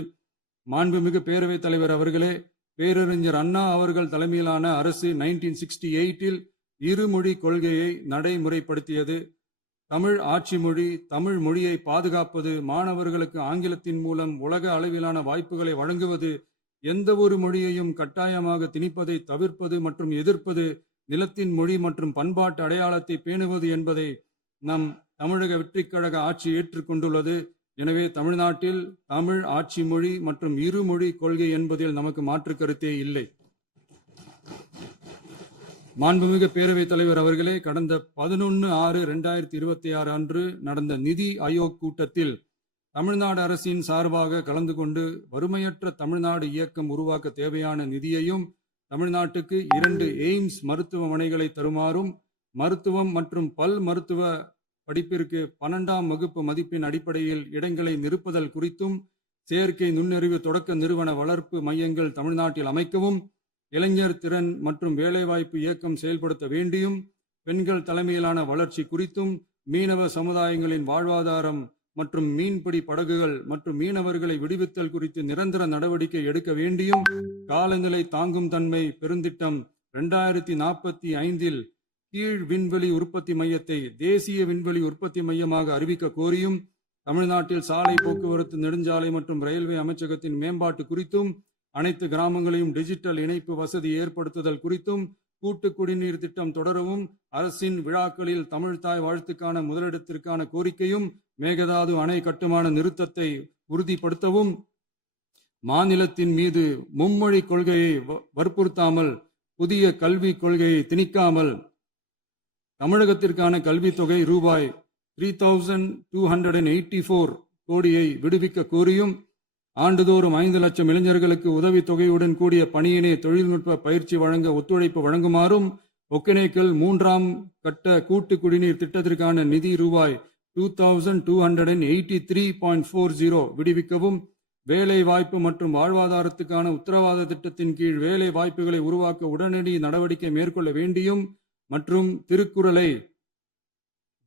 மாண்புமிகு பேரவைத் தலைவர் அவர்களே, பேரறிஞர் அண்ணா அவர்கள் தலைமையிலான அரசு 1968இல் இருமொழி கொள்கையை நடைமுறைப்படுத்தியது. தமிழ் ஆட்சி மொழி, தமிழ் மொழியை பாதுகாப்பது, மாணவர்களுக்கு ஆங்கிலத்தின் மூலம் உலக அளவிலான வாய்ப்புகளை வழங்குவது, எந்த ஒரு மொழியையும் கட்டாயமாக திணிப்பதை தவிர்ப்பது மற்றும் எதிர்ப்பது, நிலத்தின் மொழி மற்றும் பண்பாட்டு அடையாளத்தை பேணுவது என்பதை நம் தமிழக வெற்றிக் கழக ஆட்சி ஏற்றுக்கொண்டுள்ளது. எனவே தமிழ்நாட்டில் தமிழ் ஆட்சி மொழி மற்றும் இருமொழி கொள்கை என்பதில் நமக்கு மாற்று கருத்தே இல்லை. மாண்புமிகு பேரவைத் தலைவர் அவர்களே, கடந்த 11/6/2026 அன்று நடந்த நிதி ஆயோக் கூட்டத்தில் தமிழ்நாடு அரசின் சார்பாக கலந்து கொண்டு வறுமையற்ற தமிழ்நாடு இயக்கம் உருவாக்க தேவையான நிதியையும், தமிழ்நாட்டுக்கு 2 எய்ம்ஸ் மருத்துவமனைகளை தருமாறும், மருத்துவம் மற்றும் பல் மருத்துவ படிப்பிற்கு 12ஆம் வகுப்பு மதிப்பின் அடிப்படையில் இடங்களை நிரப்புதல் குறித்தும், செயற்கை நுண்ணறிவு தொடக்க நிறுவன வளர்ப்பு மையங்கள் தமிழ்நாட்டில் அமைக்கவும், இளைஞர் திறன் மற்றும் வேலைவாய்ப்பு இயக்கம் செயல்படுத்த வேண்டியும், பெண்கள் தலைமையிலான வளர்ச்சி குறித்தும், மீனவ சமுதாயங்களின் வாழ்வாதாரம் மற்றும் மீன்பிடி படகுகள் மற்றும் மீனவர்களை விடுவித்தல் குறித்து நிரந்தர நடவடிக்கை எடுக்க வேண்டியும், காலநிலை தாங்கும் தன்மை பெருந்திட்டம் 2045 கீழ் விண்வெளி உற்பத்தி மையத்தை தேசிய விண்வெளி உற்பத்தி மையமாக அறிவிக்க கோரியும், தமிழ்நாட்டில் சாலை போக்குவரத்து, நெடுஞ்சாலை மற்றும் ரயில்வே அமைச்சகத்தின் மேம்பாட்டு குறித்தும், அனைத்து கிராமங்களையும் டிஜிட்டல் இணைப்பு வசதி ஏற்படுத்துதல் குறித்தும், கூட்டு குடிநீர் திட்டம் தொடரவும், அரசின் விழாக்களில் தமிழ்தாய் வாழ்த்துக்கான முதலிடத்திற்கான கோரிக்கையும், மேகதாது அணை கட்டுமான நிறுத்தத்தை உறுதிப்படுத்தவும், மாநிலத்தின் மீது மும்மொழி கொள்கையை வற்புறுத்தாமல் புதிய கல்விக் கொள்கையை திணிக்காமல் தமிழகத்திற்கான கல்வித் தொகை ரூபாய் 3284 கோடியை விடுவிக்க கோரியும், ஆண்டுதோறும் 5 லட்சம் இளைஞர்களுக்கு உதவித் தொகையுடன் கூடிய பணியினை தொழில்நுட்ப பயிற்சி வழங்க ஒத்துழைப்பு வழங்குமாறும், ஒகேனக்கல் 3ஆம் கட்ட கூட்டு குடிநீர் திட்டத்திற்கான நிதி ரூபாய் 2283.40 விடுவிக்கவும், வேலை வாய்ப்பு மற்றும் வாழ்வாதாரத்துக்கான உத்தரவாத திட்டத்தின் கீழ் வேலை வாய்ப்புகளை உருவாக்க உடனடி நடவடிக்கை மேற்கொள்ள வேண்டியும் மற்றும் திருக்குறளை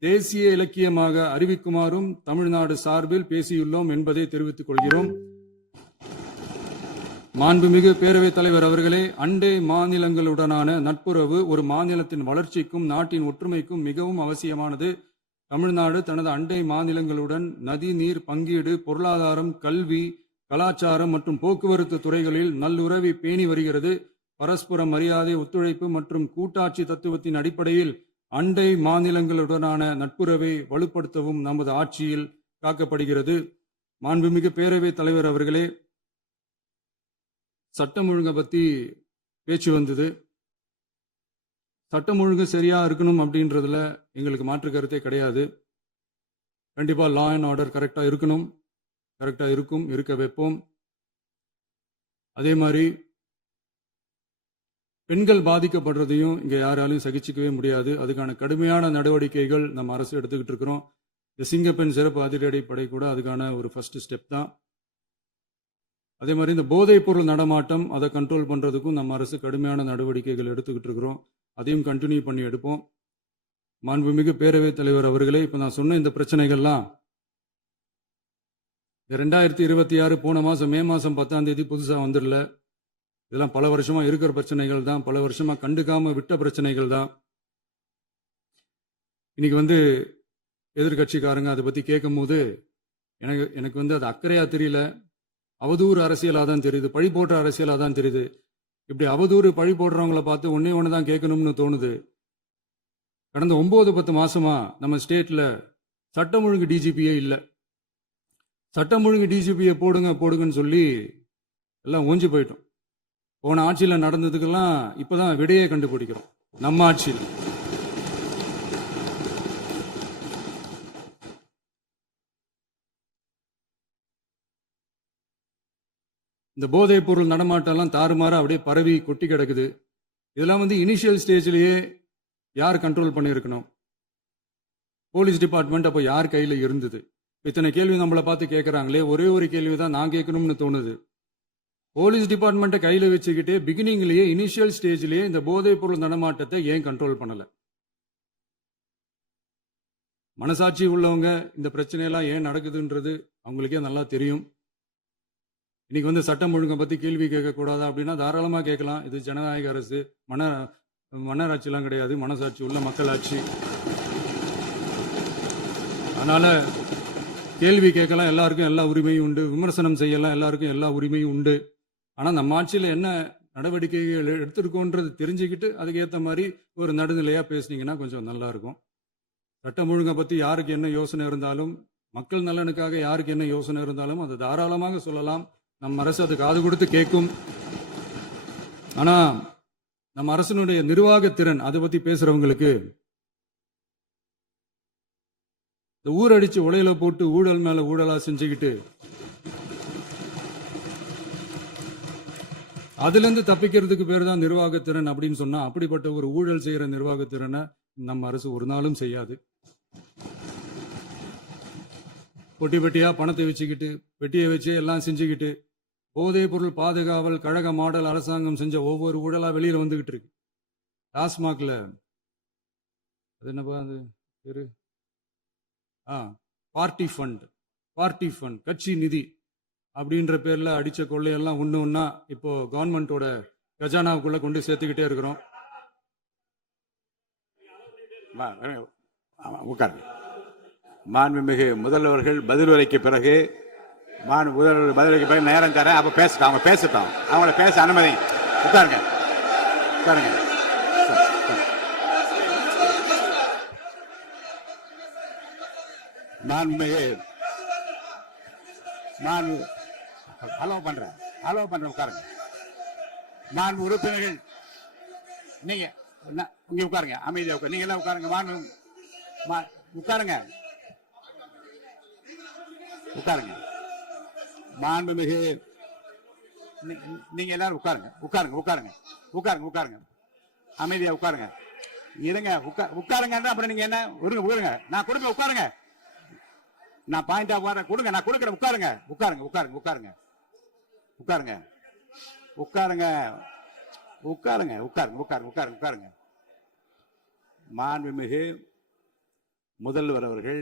தேசிய இலக்கியமாக அறிவிக்குமாறும் தமிழ்நாடு சார்பில் பேசியுள்ளோம் என்பதை தெரிவித்துக் கொள்கிறோம். மாண்புமிகு பேரவைத் தலைவர் அவர்களே, அண்டை மாநிலங்களுடனான நட்புறவு ஒரு மாநிலத்தின் வளர்ச்சிக்கும் நாட்டின் ஒற்றுமைக்கும் மிகவும் அவசியமானது. தமிழ்நாடு தனது அண்டை மாநிலங்களுடன் நதி நீர் பங்கீடு, பொருளாதாரம், கல்வி, கலாச்சாரம் மற்றும் போக்குவரத்து துறைகளில் நல்லுறவை பேணி வருகிறது. பரஸ்பர மரியாதை, ஒத்துழைப்பு மற்றும் கூட்டாட்சி தத்துவத்தின் அடிப்படையில் அண்டை மாநிலங்களுடனான நட்புறவை வலுப்படுத்தவும் நமது ஆட்சியில் காக்கப்படுகிறது. மாண்புமிகு பேரவைத் தலைவர் அவர்களே, சட்டம் ஒழுங்கை பத்தி பேச்சு வந்தது. சட்டம் ஒழுங்கு சரியா இருக்கணும் அப்படின்றதுல எங்களுக்கு மாற்று கருத்தே கிடையாது. கண்டிப்பா லா அண்ட் ஆர்டர் கரெக்டா இருக்கணும், கரெக்டா இருக்கும், இருக்க வைப்போம். அதே மாதிரி பெண்கள் பாதிக்கப்படுறதையும் இங்க யாராலையும் சகிச்சுக்கவே முடியாது. அதுக்கான கடுமையான நடவடிக்கைகள் நம்ம அரசு எடுத்துக்கிட்டு இருக்கிறோம். இந்த சிங்கப்பெண் சிறப்பு அதிரடி படை கூட அதுக்கான ஒரு ஃபர்ஸ்ட் ஸ்டெப் தான். அதே மாதிரி இந்த போதைப் பொருள் நடமாட்டம், அதை கண்ட்ரோல் பண்றதுக்கும் நம்ம அரசு கடுமையான நடவடிக்கைகள் எடுத்துக்கிட்டு இருக்கிறோம். அதையும் கண்டினியூ பண்ணி எடுப்போம். மாண்புமிகு பேரவைத் தலைவர் அவர்களே, இப்ப நான் சொன்ன இந்த பிரச்சனைகள்லாம் 2026 போன மாசம் மே மாசம் 10ஆம் தேதி புதுசா வந்துடல. இதெல்லாம் பல வருஷமா இருக்கிற பிரச்சனைகள் தான், பல வருஷமா கண்டுக்காம விட்ட பிரச்சனைகள் தான். இன்னைக்கு எதிர்கட்சிக்காரங்க அதை பத்தி கேட்கும் போது எனக்கு அது அக்கறையா தெரியல, அவதூறு அரசியலா தான் தெரியுது, பழி போடுற அரசியலா தான் தெரியுது. இப்படி அவதூறு பழி போடுறவங்களை பார்த்து ஒன்னே ஒன்று தான் கேட்கணும்னு தோணுது. கடந்த 9-10 மாசமா நம்ம ஸ்டேட்ல சட்டம் ஒழுங்கு டிஜிபியே இல்லை. சட்டம் ஒழுங்கு டிஜிபியை போடுங்கன்னு சொல்லி எல்லாம் ஓஞ்சி போயிட்டோம். போன ஆட்சியில நடந்ததுக்கெல்லாம் இப்பதான் விடையே கண்டுபிடிக்கிறோம் நம்ம ஆட்சியில். இந்த போதைப் பொருள் நடமாட்டம்லாம் தாறுமாற அப்படியே பரவி கொட்டி கிடக்குது. இதெல்லாம் இனிஷியல் ஸ்டேஜ்லயே யார் கண்ட்ரோல் பண்ணியிருக்கணும்? போலீஸ் டிபார்ட்மெண்ட் அப்போ யார் கையில இருந்தது? இத்தனை கேள்வி நம்மளை பார்த்து கேட்கறாங்களே, ஒரே ஒரு கேள்வி தான் நான் கேட்கணும்னு தோணுது. போலீஸ் டிபார்ட்மெண்ட்டை கையில வச்சுக்கிட்டே பிகினிங்லயே இனிஷியல் ஸ்டேஜ்லயே இந்த போதைப் பொருள் நடமாட்டத்தை ஏன் கண்ட்ரோல் பண்ணல? மனசாட்சி உள்ளவங்க இந்த பிரச்சனையெல்லாம் ஏன் நடக்குதுன்றது அவங்களுக்கே நல்லா தெரியும். இன்னைக்கு சட்டம் ஒழுங்கை பத்தி கேள்வி கேட்கக்கூடாதா அப்படின்னா தாராளமா கேட்கலாம். இது ஜனநாயக அரசு, மன்னராட்சிலாம் கிடையாது, மனசாட்சி உள்ள மக்களாட்சி. அதனால கேள்வி கேட்கலாம், எல்லாருக்கும் எல்லா உரிமையும் உண்டு. விமர்சனம் செய்யலாம், எல்லாருக்கும் எல்லா உரிமையும் உண்டு. ஆனா நம்ம ஆட்சியில என்ன நடவடிக்கைகள் எடுத்திருக்கோன்றது தெரிஞ்சுக்கிட்டு அதுக்கேற்ற மாதிரி ஒரு நடுநிலையா பேசுனீங்கன்னா கொஞ்சம் நல்லா இருக்கும். சட்டம் ஒழுங்கை பத்தி யாருக்கு என்ன யோசனை இருந்தாலும், மக்கள் நலனுக்காக யாருக்கு என்ன யோசனை இருந்தாலும் அதை தாராளமாக சொல்லலாம். நம்ம அரசு அது காது கொடுத்து கேட்கும். ஆனா நம்ம அரசினுடைய நிர்வாகத்திறன் அதை பத்தி பேசுறவங்களுக்கு இந்த ஊரடிச்சு உலையில போட்டு ஊழல் மேல ஊழலா செஞ்சுக்கிட்டு அதுல இருந்து தப்பிக்கிறதுக்கு பேர் தான் நிர்வாகத்திறன் அப்படின்னு சொன்னா, அப்படிப்பட்ட ஒரு ஊழல் செய்யற நிர்வாகத்திறனை நம்ம அரசு ஒரு நாளும் செய்யாது. பொட்டி பெட்டியா பணத்தை வச்சுக்கிட்டு, பெட்டியை வச்சு எல்லாம் செஞ்சுக்கிட்டு, போதைப் பொருள் பாதுகாவல் கழக மாடல் அரசாங்கம் செஞ்ச ஒவ்வொரு ஊழலா வெளியில வந்துகிட்டு இருக்கு. டாஸ்மாக்ல அது என்னப்பா அது பேரு, பார்ட்டி ஃபண்ட், கட்சி நிதி அப்படின்ற பேர்ல அடிச்ச கொள்ளையெல்லாம் ஒண்ணு ஒண்ணா இப்போ கவர்மெண்டோட கஜானாவுக்குள்ள கொண்டு சேர்த்துக்கிட்டே இருக்கிறோம். உட்காருங்க. மாண்புமிகு முதல்வர்கள் பதில் உரைக்கு பிறகு முதல்வர் பதிலுக்கு பிறகு நேரம் தரேன். அப்ப பேசட்டும், அவங்க பேசட்டும், அவங்கள பேச அனுமதி. உட்காருங்க உட்காருங்க. மாண்புமிகு அலோவ் பண்றேன் உட்காருங்க. மாண்பு உறுப்பினர்கள் நீங்க இங்க உட்காருங்க, அமைதியா உட்காரு. நீங்க எல்லாம் உட்காருங்க. உட்காருங்க. மாண்புமிகு நீங்க எல்லாரும் உட்காருங்க. அமைதியா உட்காருங்க. இருங்க, உட்காருங்க. அப்புறம் நீங்க என்ன உட்காருங்க. நான் கொடுப்பேன், உட்காருங்க. நான் பாயிண்ட் ஆஃப் ஆர்டர் கொடுங்க, நான் கொடுக்குறேன். உட்காருங்க. மாண்புமிகு முதல்வர் அவர்கள்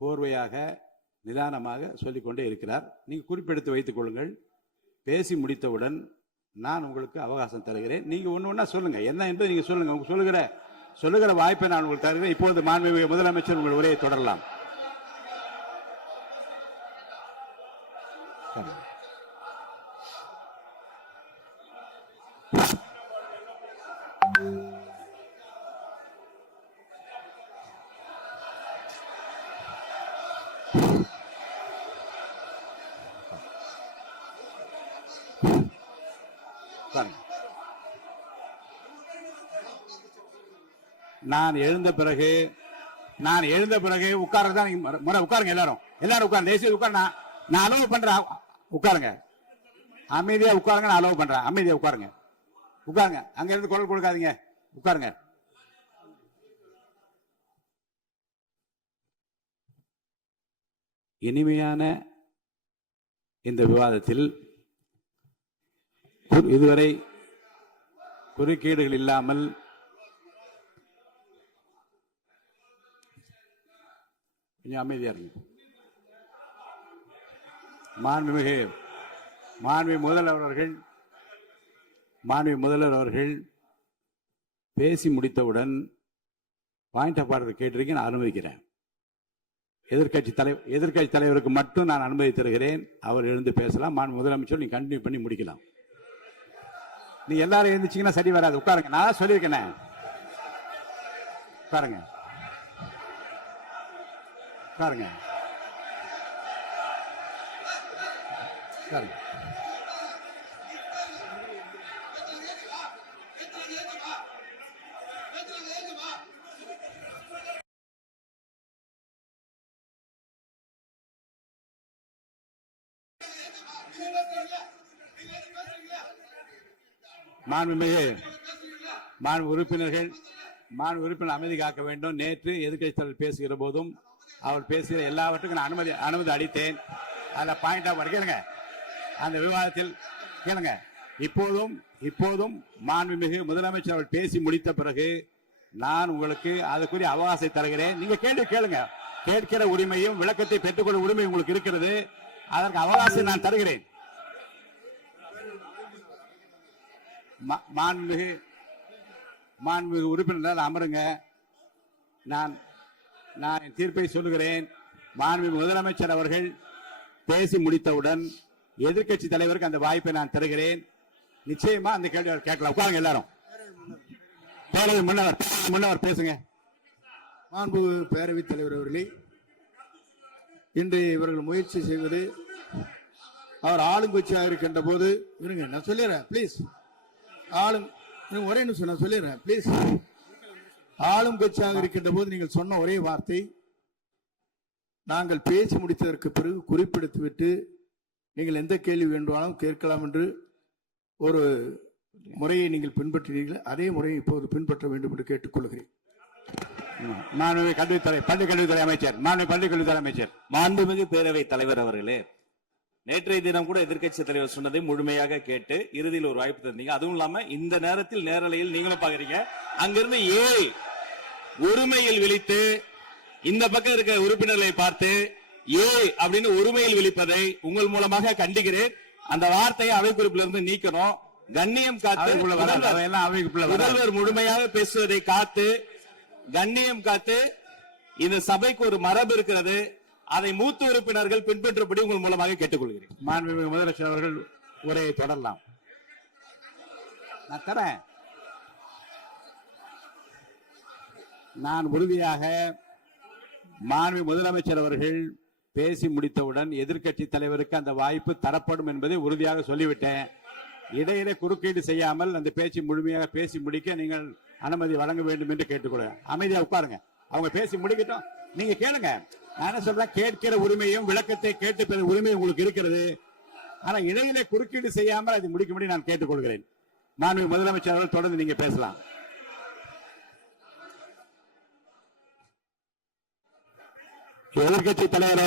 போர்வையாக நிதானமாக சொல்லிக்கொண்டே இருக்கிறார். நீங்க குறிப்பெடுத்து வைத்துக் கொள்ளுங்கள். பேசி முடித்தவுடன் நான் உங்களுக்கு அவகாசம் தருகிறேன். நீங்க ஒண்ணு சொல்லுங்க, என்ன என்பது நீங்க சொல்லுங்க. உங்க சொல்லுகிற வாய்ப்பை நான் உங்களுக்கு தருகிறேன். இப்பொழுது மாண்புமிகு முதலமைச்சர் உங்கள் உரையை தொடரலாம். நான் எழுந்த பிறகு உட்கார்றதான் முறை. உட்காருங்க, எல்லாரும் உட்காருங்க. தேசிய உட்கார். நான் அலோவ் பண்றேன். உட்காருங்க, அமைதியா உட்காருங்க. நான் அலோவ் பண்றேன், அமைதியா உட்காருங்க. அங்க இருந்து குரல் கொடுக்காதீங்க. உட்காருங்க. இனிமையான இந்த விவாதத்தில் இதுவரை குறுக்கீடுகள் இல்லாமல் கொஞ்சம் அமைதியா இருங்க. மாண்புமிகு முதல்வர் அவர்கள் பேசி முடித்தவுடன் பாயிண்ட் ஆஃப் ஆர்டர் கேட்டிருக்கேன், நான் அனுமதிக்கிறேன். எதிர்கட்சி தலைவருக்கு மட்டும் நான் அனுமதி தருகிறேன். அவர் எழுந்து பேசலாம். முதலமைச்சர் நீங்க கண்டினியூ பண்ணி முடிக்கலாம். நீங்க எல்லாரும் எழுந்துச்சீங்கன்னா சரி வராது. உட்காருங்க. நான் சொல்லியிருக்கேன். உட்காருங்க. மாண்பு உறுப்பினர் அமைதி காக்க வேண்டும். நேற்று எதிர்க்கட்சி தலைவர் பேசுகிற போதும் அவர் பேசுகிற எல்லாவற்றுக்கும் நான் அனுமதி அளித்தேன். அதுல பாயிண்ட் ஆஃப் கேளுங்க. அந்த விவாதத்தில் கேளுங்க. இப்போதும் மாண்புமிகு முதலமைச்சர் அவர் பேசி முடித்த பிறகு நான் உங்களுக்கு அதுக்குரிய அவகாசம் தருகிறேன். நீங்க கேள்வி கேளுங்க. கேட்கிற உரிமையும் விளக்கத்தை பெற்றுக்கொள்ள உரிமை உங்களுக்கு இருக்கிறது. அதற்கு அவகாசம் நான் தருகிறேன். மாண்புமிகு உறுப்பினர் அமருங்க. நான் என் தீர்ப்பை சொல்லுகிறேன். மாண்புமிகு முதலமைச்சர் அவர்கள் பேசி முடித்தவுடன் எதிர்க்கட்சி தலைவருக்கு அந்த வாய்ப்பை நான் தருகிறேன். நிச்சயமா அந்த கேள்வி கேட்கலாம். உட்காருங்க எல்லாரும். முன்னவர் பேசுங்க. மாண்பு பேரவைத் தலைவர் அவர்களே, இன்று இவர்கள் முயற்சி செய்வது அவர் ஆளுங்கட்சியாக இருக்கின்ற போது இருங்க, நான் சொல்லிடுறேன் பிளீஸ். ஒரே நிமிஷம் நான் சொல்லிடுறேன் பிளீஸ். ஆளும் கட்சியாக இருக்கின்ற போது நீங்கள் சொன்ன ஒரே வார்த்தை, நாங்கள் பேசி முடித்ததற்கு பிறகு குறிப்பிடுத்துவிட்டு நீங்கள் எந்த கேள்வி வேண்டுமானாலும் கேட்கலாம் என்று ஒரு முறையை நீங்கள் பின்பற்றினீர்கள். அதே முறையை இப்போது பின்பற்ற வேண்டும் என்று கேட்டுக்கொள்கிறேன். பள்ளிக்கல்வித்துறை அமைச்சர். மாண்புமிகு பேரவைத் தலைவர் அவர்களே, நேற்றைய தினம் கூட எதிர்க்கட்சி தலைவர் சொன்னதை முழுமையாக கேட்டு இறுதியில் ஒரு வாய்ப்பு தந்தீங்க. அதுவும் இல்லாம இந்த நேரத்தில் நேரலையில் நீங்களும் பாக்குறீங்க. அங்கிருந்து ஒருமையில் விழித்து இந்த பக்கம் இருக்க உறுப்பினர்களை பார்த்து அப்படின்னு ஒருமையில் விழிப்பதை உங்கள் மூலமாக கண்டிக்கிறேன். அந்த வார்த்தையை அவை குறிப்பிலிருந்து நீக்கணும். கண்ணியம் காத்து அவைக்குள்ள வராது. அவையெல்லாம் அவைக்குள்ள வராது. முதல்வர் முழுமையாக பேசுவதை காத்து கண்ணியம் காத்து இந்த சபைக்கு ஒரு மரபு இருக்கிறது, அதை மூத்த உறுப்பினர்கள் பின்பற்றபடி உங்கள் மூலமாக கேட்டுக்கொள்கிறேன். மாண்புமிகு முதலமைச்சர் அவர்கள் உரையை தொடரலாம். நான் தரேன். நான் உறுதியாக மாண்புமிகு முதலமைச்சர் அவர்கள் பேசி முடித்தவுடன் எதிர்க்கட்சி தலைவருக்கு அந்த வாய்ப்பு தரப்படும் என்பதை உறுதியாக சொல்லிவிட்டேன். இடையிலே குறுக்கீடு செய்யாமல் அந்த பேச்சு முழுமையாக பேசி முடிக்க நீங்கள் அனுமதி வழங்க வேண்டும் என்று கேட்டுக்கொள்கிறேன். அமைதியா உட்காருங்க, அவங்க பேசி முடிக்கட்டும், நீங்க கேளுங்க. நான் என்ன சொல்றேன், கேட்கிற உரிமையும் விளக்கத்தை கேட்டு பெற உரிமை உங்களுக்கு இருக்கிறது. ஆனா இடையிலே குறுக்கீடு செய்யாமல் அதை முடிக்கும்படி நான் கேட்டுக்கொள்கிறேன். மாண்புமிகு முதலமைச்சர் அவர்கள் தொடர்ந்து நீங்க பேசலாம். எதிர்க்கட்சி தலைவர்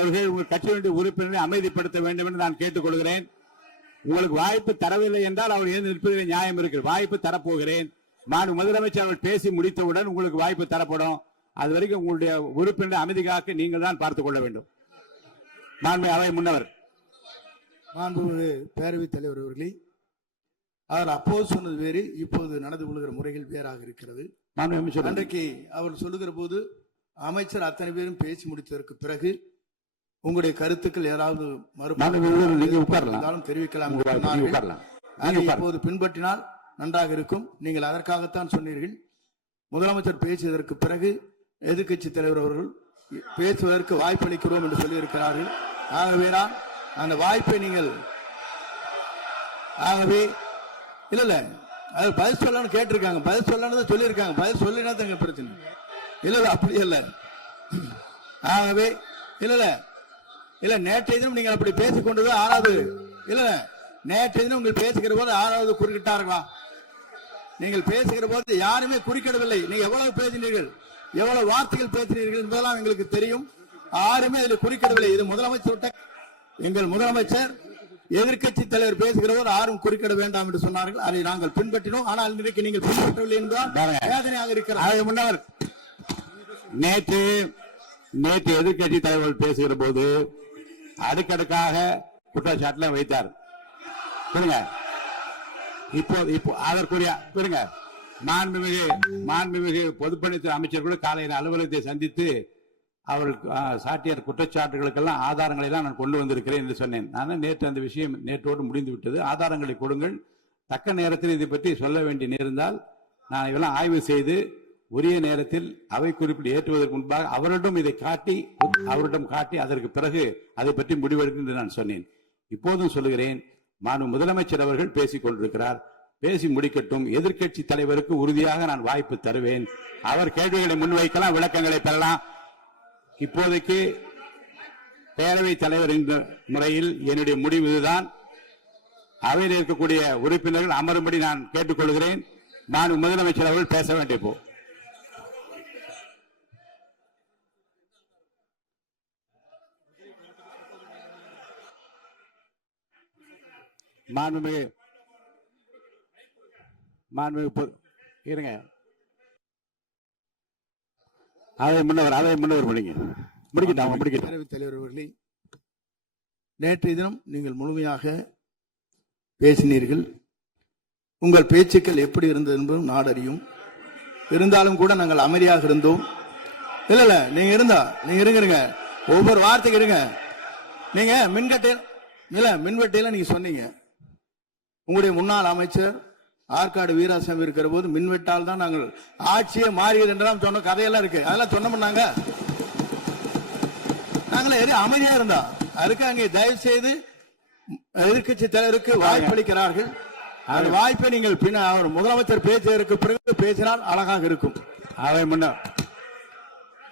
அவர்கள் உங்கள் கட்சியினுடைய உறுப்பினரை அமைதிப்படுத்த வேண்டும் என்று நான் கேட்டுக்கொள்கிறேன். உங்களுக்கு வாய்ப்பு தரவில்லை என்றால் அவர் எழுந்து நிற்பதில் நியாயம் இருக்கு. வாய்ப்பு தரப்போகிறேன். மாண்பு முதலமைச்சர் அவர்கள் பேசி முடித்தவுடன் உங்களுக்கு வாய்ப்பு தரப்படும். அது வரைக்கும் உங்களுடைய உறுப்பினரை அமைதி காக்க நீங்கள் தான் பார்த்துக் கொள்ள வேண்டும். மாண்பு அவை முன்னவர். மாண்பு பேரவைத் தலைவர் அவர்களே, அவர் அப்போது சொன்னது வேறு, இப்போது நடந்து கொள்கிற முறைகள் வேறாக இருக்கிறது. அன்றைக்கு அவர் சொல்லுகிற போது அமைச்சர் அத்தனை பேரும் பேசி முடித்ததற்கு பிறகு உங்களுடைய கருத்துக்கள் ஏதாவது தெரிவிக்கலாம். இப்போது பின்பற்றினால் நன்றாக இருக்கும். நீங்கள் அதற்காகத்தான் சொன்னீர்கள். முதலமைச்சர் பேசியதற்கு பிறகு எதிர்க்கட்சி தலைவர் அவர்கள் பேசுவதற்கு வாய்ப்பளிக்கிறோம் என்று சொல்லியிருக்கிறார்கள். ஆகவேதான் அந்த வாய்ப்பை நீங்கள் இல்ல அது பதில் சொல்லணும்னு கேட்டிருக்காங்க. பதில் சொல்லணும் சொல்லியிருக்காங்க. பதில் சொல்லினா தாங்க பிரச்சனை. இல்ல அப்படி இல்ல. ஆகவே இல்ல நேற்றைய தினம் நீங்கள் அப்படி பேசிக்கொண்டது ஆறாவது இல்ல. நேற்றைய தினம் உங்கள் பேசுகிற போது ஆறாவது குறுக்கிட்டா இருக்கலாம். நீங்கள் பேசுகிற போது யாருமே குறுக்கிடவில்லை. நீங்க எவ்வளவு பேசினீர்கள், எவ்வளவு வார்த்தைகள் பேசினீர்கள் என்பதெல்லாம் எங்களுக்கு தெரியும். யாருமே அதில் குறுக்கிடவில்லை. இது முதலமைச்சர், எங்கள் முதலமைச்சர் எதிர்க்கட்சி தலைவர் பேசுகிற போது யாரும் குறுக்கிட வேண்டாம் என்று சொன்னார்கள். அதை நாங்கள் பின்பற்றினோம். ஆனால் இன்றைக்கு நீங்கள் பின்பற்றவில்லை என்றால் வேதனையாக இருக்கிறார். முன்னவர் நேற்று எதிர்க்கட்சி தலைவர் பேசுகிற போது அடுக்கடுக்காக குற்றச்சாட்டுல வைத்தார். இப்போ அதற்குரிய மாண்புமிகு பொதுப்பணித்துறை அமைச்சர் கூட காலையில் அலுவலகத்தை சந்தித்து அவர்கள் சாட்டிய குற்றச்சாட்டுகளுக்கெல்லாம் ஆதாரங்களை எல்லாம் நான் கொண்டு வந்திருக்கிறேன் என்று சொன்னேன். நான் நேற்று அந்த விஷயம் நேற்றோடு முடிந்து விட்டது. ஆதாரங்களை கொடுங்கள். தக்க நேரத்தில் இதை பற்றி சொல்ல வேண்டிய நேர்ந்தால் நான் இதெல்லாம் ஆய்வு செய்து உரிய நேரத்தில் அவை குறிப்பிட்டு ஏற்றுவதற்கு முன்பாக அவரிடம் காட்டி அதற்கு பிறகு அதை பற்றி முடிவெடுக்கும் என்று நான் சொன்னேன். இப்போதும் சொல்லுகிறேன், மாண்பு முதலமைச்சர் அவர்கள் பேசிக் கொண்டிருக்கிறார். பேசி முடிக்கட்டும். எதிர்க்கட்சி தலைவருக்கு உறுதியாக நான் வாய்ப்பு தருவேன். அவர் கேள்விகளை முன்வைக்கலாம், விளக்கங்களை பெறலாம். இப்போதைக்கு பேரவைத் தலைவர் என்ற முறையில் என்னுடைய முடிவு இதுதான். அவையில் இருக்கக்கூடிய உறுப்பினர்கள் அமரும்படி நான் கேட்டுக்கொள்கிறேன். நான் முதலமைச்சர் அவர்கள் பேச வேண்டிய இருங்க. அதை முன்னவர் பேரவைத் தலைவர் அவர்களே, நேற்றைய தினம் நீங்கள் முழுமையாக பேசினீர்கள். உங்கள் பேச்சுக்கள் எப்படி இருந்தது என்பதும் நாடறியும். இருந்தாலும் கூட நாங்கள் அமைதியாக இருந்தோம். இல்ல நீங்க இருங்க, ஒவ்வொரு வார்த்தைக்கு இருங்க. நீங்க மின்வெட்டையில நீங்க சொன்னீங்க. உங்களுடைய முன்னாள் அமைச்சர் ஆற்காடு வீராசாமி இருக்கிற போது மின்வெட்டால் தான் நாங்கள் ஆட்சியே மாறியது என்றெல்லாம் சொன்ன கதையெல்லாம் இருக்கு. அதெல்லாம் சொன்னோம்னாங்க. நாங்களே அமைதியா இருந்தோம். அதுக்கு அங்கே தயவு செய்து எதிர்க்கட்சி தலைவருக்கு வாய்ப்பளிக்கிறார்கள். அந்த வாய்ப்பை நீங்கள் முதலமைச்சர் பேசுவதற்கு பிறகு பேசினால் அழகாக இருக்கும். அவை முன்னர்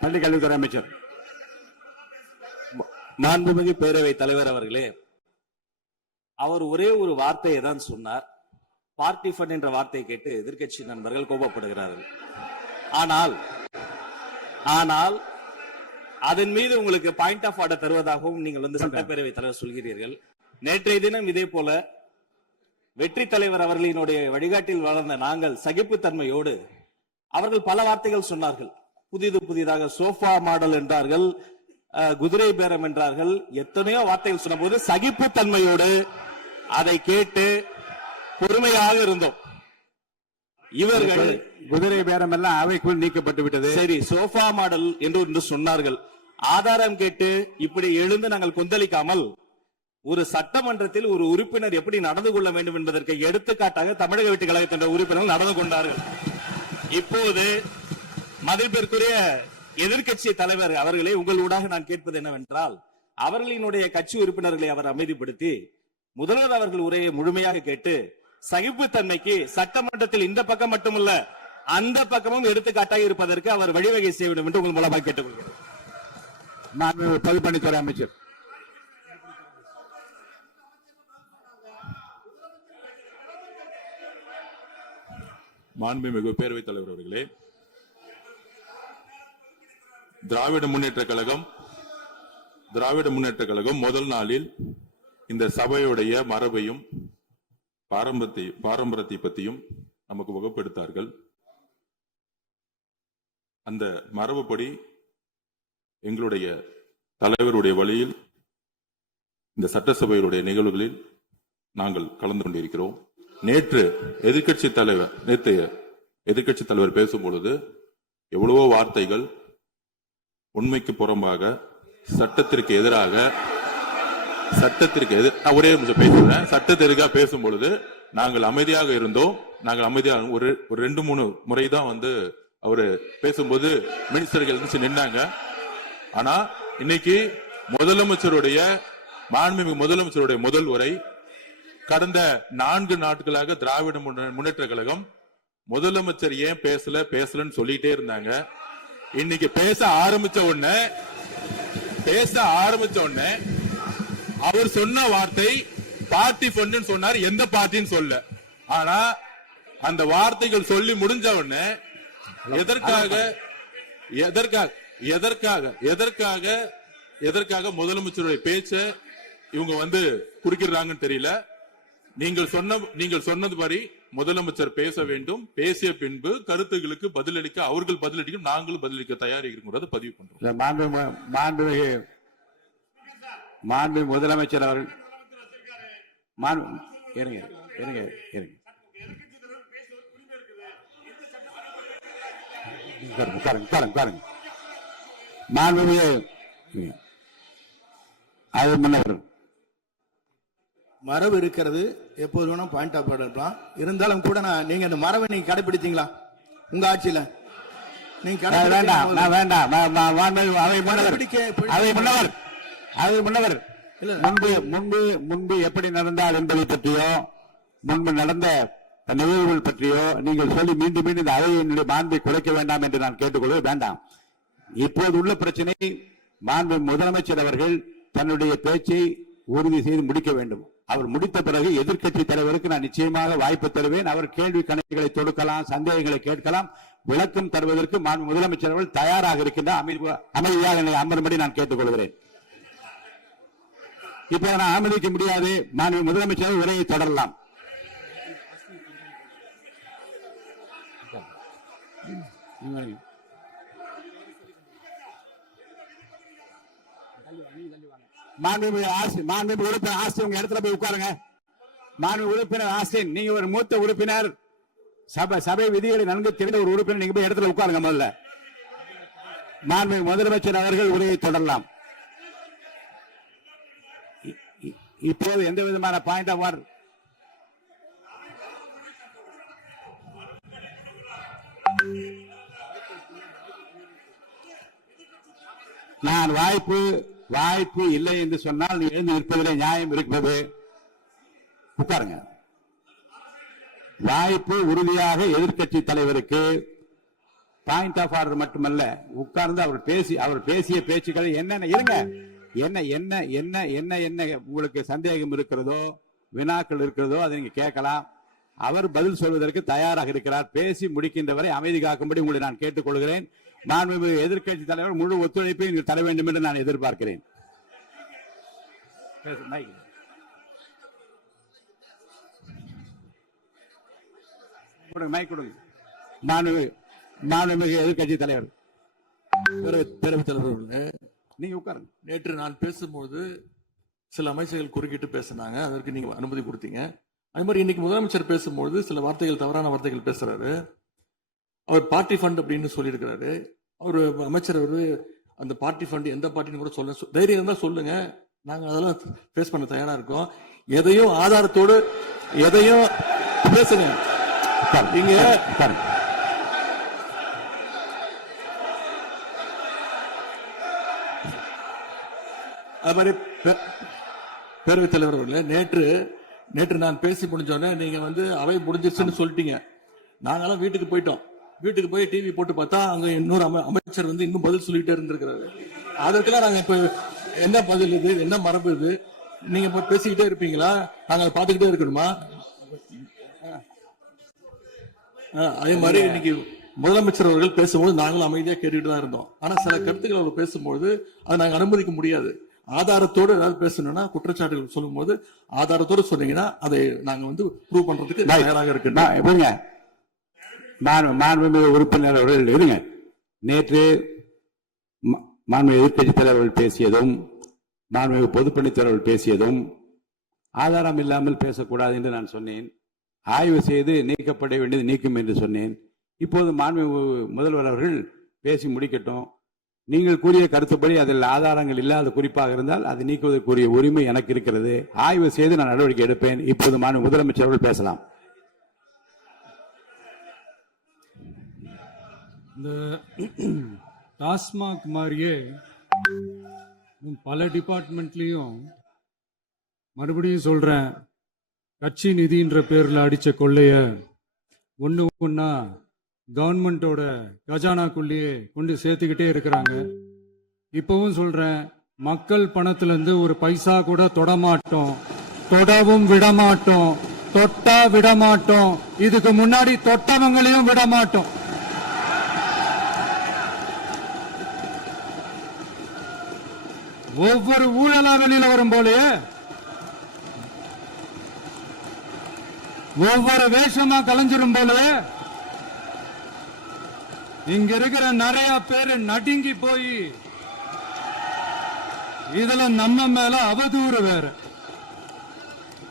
பள்ளி கல்வித்துறை அமைச்சர். மாண்புமிகு பேரவைத் தலைவர் அவர்களே, அவர் ஒரே ஒரு வார்த்தையை தான் சொன்னார். பார்ட்டி ஃபண்ட் என்ற வார்த்தையை கேட்டு எதிர்க்கட்சி நண்பர்கள் கோபப்படுகிறார்கள். ஆனால் அதன் மீது உங்களுக்கு பாயிண்ட் ஆஃப் ஆர்டர் தருவதாகவும் நீங்கள் சட்டப்பேரவை தலைவர் சொல்கிறீர்கள். நேற்றைய தினம் இதே போல வெற்றி தலைவர் அவர்களினுடைய வழிகாட்டில் வளர்ந்த நாங்கள் சகிப்புத்தன்மையோடு அவர்கள் பல வார்த்தைகள் சொன்னார்கள். புதிதாக சோஃபா மாடல் என்றார்கள், குதிரை பேரம் என்றார்கள், எத்தனையோ வார்த்தைகள் சொன்ன போது சகிப்புத்தன்மையோடு அதை கேட்டு பொறுமையாக இருந்தோம். இவர்கள் குதிரை பேரம் எல்லாம் அவைக்குள் நீக்கப்பட்டு விட்டது. சரி, சோஃபா மாடல் என்று ஒன்று சொன்னார்கள். ஆதாரம் கேட்டு இப்படி எழுந்து நாங்கள் கொந்தளிக்காமல் ஒரு சட்டமன்றத்தில் ஒரு உறுப்பினர் எப்படி நடந்து கொள்ள வேண்டும் என்பதற்கு எடுத்துக்காட்டாக தமிழக வெற்றி கழகத்தின் உறுப்பினர்கள் நடந்து கொண்டார்கள். இப்போது மதிப்பிற்குரிய எதிர்க்கட்சி தலைவர் அவர்களே, உங்களூடாக நான் கேட்பது என்னவென்றால், அவர்களினுடைய கட்சி உறுப்பினர்களை அவர் அமைதிப்படுத்தி முதல்வர் அவர்கள் உரையை முழுமையாக கேட்டு சகிப்புத்தன்மைக்கு சட்டமன்றத்தில் இந்த பக்கம் மட்டுமல்ல அந்த பக்கமும் எடுத்துக்காட்டாக இருப்பதற்கு அவர் வழிவகை செய்ய வேண்டும் என்று உங்கள் மூலமாக கேட்டுக்கொள்கிறேன். பொதுப்பணித்துறை அமைச்சர். மாண்புமிகு பேரவைத் தலைவர் அவர்களே, திராவிட முன்னேற்ற கழகம் முதல் நாளில் இந்த சபையுடைய மரபையும் பாரம்பரியத்தை பற்றியும் நமக்கு வகுப்படுத்தார்கள். அந்த மரபுப்படி எங்களுடைய தலைவருடைய வழியில் இந்த சட்டசபையுடைய நிகழ்வுகளில் நாங்கள் கலந்து கொண்டிருக்கிறோம். நேற்று எதிர்க்கட்சி தலைவர் பேசும் பொழுது எவ்வளவோ வார்த்தைகள் உண்மைக்கு புறம்பாக சட்டத்திற்கு எதிராக ஒரே நிமிஷம் பேசுறேன். சட்டத்திற்காக பேசும் பொழுது நாங்கள் அமைதியாக இருந்தோம். ஒரு 2-3 முறை தான் அவரு பேசும்போது மினிஸ்டர்கள் நின்னாங்க. ஆனா இன்னைக்கு மாண்புமிகு முதலமைச்சருடைய முதல் உரை, கடந்த 4 நாட்களாக திராவிட முன்னேற்ற கழகம் முதலமைச்சர் ஏன் பேசலன்னு சொல்லிட்டே இருந்தாங்க. இன்னைக்கு பேச ஆரம்பிச்ச உடனே அவர் சொன்ன வார்த்தை பார்ட்டி ஃபண்ட் சொன்னார். எந்த பார்ட்டின்னு சொல்ல. ஆனா அந்த வார்த்தைகள் சொல்லி முடிஞ்ச உடனே எதற்காக முதலமைச்சருடைய பேச்ச இவங்க குறுக்கிறாங்கன்னு தெரியல. நீங்கள் சொன்னதுபடி முதலமைச்சர் பேச வேண்டும். பேசிய பின்பு கருத்துகளுக்கு பதிலளிக்க அவர்கள் பதிலளிக்க நாங்களும் பதிலளிக்க தயாராக இருக்கிறத பதிவு பண்றோம். மாண்பு முதலமைச்சர் அவர்கள் மரபு இருக்கிறது, எப்போது வேணா பாயிண்ட் ஆஃப் ஆர்டர் இருக்கலாம். இருந்தாலும் கூட நீங்க இந்த மரபை நீங்க கடைபிடித்தீங்களா உங்க ஆட்சியில? நீங்க முன்பு எப்படி நடந்தால் என்பதை பற்றியோ முன்பு நடந்த நிகழ்வுகள் பற்றியோ நீங்கள் சொல்லி மீண்டும் மீண்டும் இந்த அவையினுடைய மாண்பை குறைக்க வேண்டாம் என்று நான் கேட்டுக்கொள்ள வேண்டாம். இப்போது உள்ள பிரச்சனை, மாண்பு முதலமைச்சர் அவர்கள் தன்னுடைய பேச்சை உறுதி செய்து முடிக்க வேண்டும். அவர் முடித்த பிறகு எதிர்க்கட்சி தலைவருக்கு நான் நிச்சயமாக வாய்ப்பு தருவேன். அவர் கேள்வி கணக்குகளை தொடுக்கலாம், சந்தேகங்களை கேட்கலாம். விளக்கம் தருவதற்கு மாண்பு முதலமைச்சர் அவர்கள் தயாராக இருக்கின்றார். அமைதியாக என்னை அமரும்படி நான் கேட்டுக்கொள்கிறேன். இப்ப நான் அனுமதிக்க முடியாது. மாண்பு முதலமைச்சர் உரையை தொடரலாம். மாண்புமிகு உறுப்பினர் ஆஸ்டின் உங்க இடத்துல போய் உட்காருங்க. மாண்புமிகு உறுப்பினர் ஆஸ்டின், நீங்க ஒரு மூத்த உறுப்பினர், சபை விதிகளை நன்கு தெரிந்த ஒரு உறுப்பினர், நீங்க போய் இடத்துல உட்காருங்க. முதல்ல மாண்புமிகு முதலமைச்சர் அவர்கள் உரையை தொடரலாம். இப்போது எந்த விதமான பாயிண்ட் ஆஃப் ஆர்டர்? நான் வாய்ப்பு இல்லை என்று சொன்னால் நீ எழுந்து நிற்பதிலே நியாயம் இருக்கிறது. உட்காருங்க. வாய்ப்பு உறுதியாக எதிர்க்கட்சி தலைவருக்கு பாயிண்ட் ஆஃப் ஆர்டர் மட்டுமல்ல, உட்கார்ந்து அவர் பேசிய பேச்சுக்களை என்னென்ன இருங்க, என்ன என்ன என்ன என்ன என்ன உங்களுக்கு சந்தேகம் இருக்கிறதோ, வினாக்கள் இருக்கிறதோ அதை நீங்க கேட்கலாம். அவர் பதில் சொல்வதற்கு தயாராக இருக்கிறார். பேசி முடிக்கின்ற வரை அமைதி காக்கும்படி உங்களை நான் கேட்டுக்கொள்கிறேன். மாண்புமிகு எதிர்க்கட்சி தலைவர் முழு ஒத்துழைப்பை நீங்கள் தர வேண்டும் என்று நான் எதிர்பார்க்கிறேன். மாண்புமிகு எதிர்க்கட்சி தலைவர் பேரவைத் தலைவர், நீங்க உட்காருங்க. நேற்று நான் பேசும்போது சில அமைச்சர்கள் குறுக்கிட்டு பேசினாங்க, அதற்கு நீங்க அனுமதி கொடுத்தீங்க. அது மாதிரி இன்னைக்கு முதலமைச்சர் பேசும்போது சில வார்த்தைகள், தவறான வார்த்தைகள் பேசுறாரு. அவர் பார்ட்டி ஃபண்ட் அப்படின்னு சொல்லியிருக்கிறாரு. அவர் அமைச்சர் அந்த பார்ட்டி ஃபண்ட் எந்த பார்ட்டின்னு கூட சொல்ல தைரியம் இருந்தா சொல்லுங்க, நாங்க அதெல்லாம் ஃபேஸ் பண்ண தயாரா இருக்கோம். எதையும் ஆதாரத்தோடு எதையும் பேசுங்க. நீங்க அது மாதிரி பேரவைத் தலைவர் அவர்களே, நேற்று நான் பேசி முடிஞ்சோடனே நீங்க அவை முடிஞ்சிருச்சுன்னு சொல்லிட்டீங்க. நாங்கெல்லாம் வீட்டுக்கு போயிட்டோம். வீட்டுக்கு போய் டிவி போட்டு பார்த்தா அங்க இன்னொரு அமைச்சர் இன்னும் பதில் சொல்லிட்டே இருந்திருக்கிறாரு. அதற்கெல்லாம் நாங்க இப்ப என்ன பதில் இது, என்ன மரபு இது? நீங்க இப்ப பேசிக்கிட்டே இருப்பீங்களா? நாங்க பாத்துக்கிட்டே இருக்கணுமா? அதே மாதிரி இன்னைக்கு முதலமைச்சர் அவர்கள் பேசும்போது நாங்களும் அமைதியா கேட்டுட்டு தான் இருந்தோம். ஆனா சில கருத்துக்கள் அவர் பேசும்போது அதை நாங்க அனுமதிக்க முடியாது. ஆதாரத்தோடு ஏதாவது பேசணும்னா, குற்றச்சாட்டுகள் சொல்லும் போது ஆதாரத்தோடு சொன்னீங்கன்னா அதை நாங்க ப்ரூவ் பண்றதுக்கு தயாராக இருக்கு. மாண்புமிகு உறுப்பினர் அவர்கள் இருங்க. நேற்று மாண்புமிகு எதிர்க்கட்சி தலைவர்கள் பேசியதும், மாண்புமிகு பொதுப்பணித்துறையர்கள் பேசியதும் ஆதாரம் இல்லாமல் பேசக்கூடாது என்று நான் சொன்னேன். ஆய்வு செய்து நீக்கப்பட வேண்டியது நீக்கும் என்று சொன்னேன். இப்போது மாண்புமிகு முதல்வர் அவர்கள் பேசி முடிக்கட்டும். நீங்கள் கூறிய கருத்துப்படி அதில் ஆதாரங்கள் இல்லாத குறிப்பாக இருந்தால் அதை நீக்குவதற்குரிய உரிமை எனக்கு இருக்கிறது. ஆய்வு செய்து நான் நடவடிக்கை எடுப்பேன். இப்போது மாண்புமிகு முதலமைச்சர் அவர்கள் பேசலாம். இந்த டாஸ்மாக் மாதிரியே பல டிபார்ட்மெண்ட்லயும், மறுபடியும் சொல்றேன், கட்சி நிதின்ற பேர்ல அடிச்ச கொள்ளைய ஒன்னா கவர்மெண்டோட கஜானாக்குள்ளேயே கொண்டு சேர்த்துக்கிட்டே இருக்கிறாங்க. இப்பவும் சொல்றேன், மக்கள் பணத்துல இருந்து ஒரு பைசா கூட தொடமாட்டோம், தொடவும் விடமாட்டோம், தொட்டா விடமாட்டோம். இதுக்கு முன்னாடி தொட்டவங்களையும் விடமாட்டோம். ஒவ்வொரு ஊழலா வெளியில வரும் போலயே, ஒவ்வொரு வேஷமா கலைஞ்சிரும் போலயே, இங்க இருக்கிற நிறைய பேரு நடுங்கி போய் இதுல நம்ம மேல அவதூறு வேற.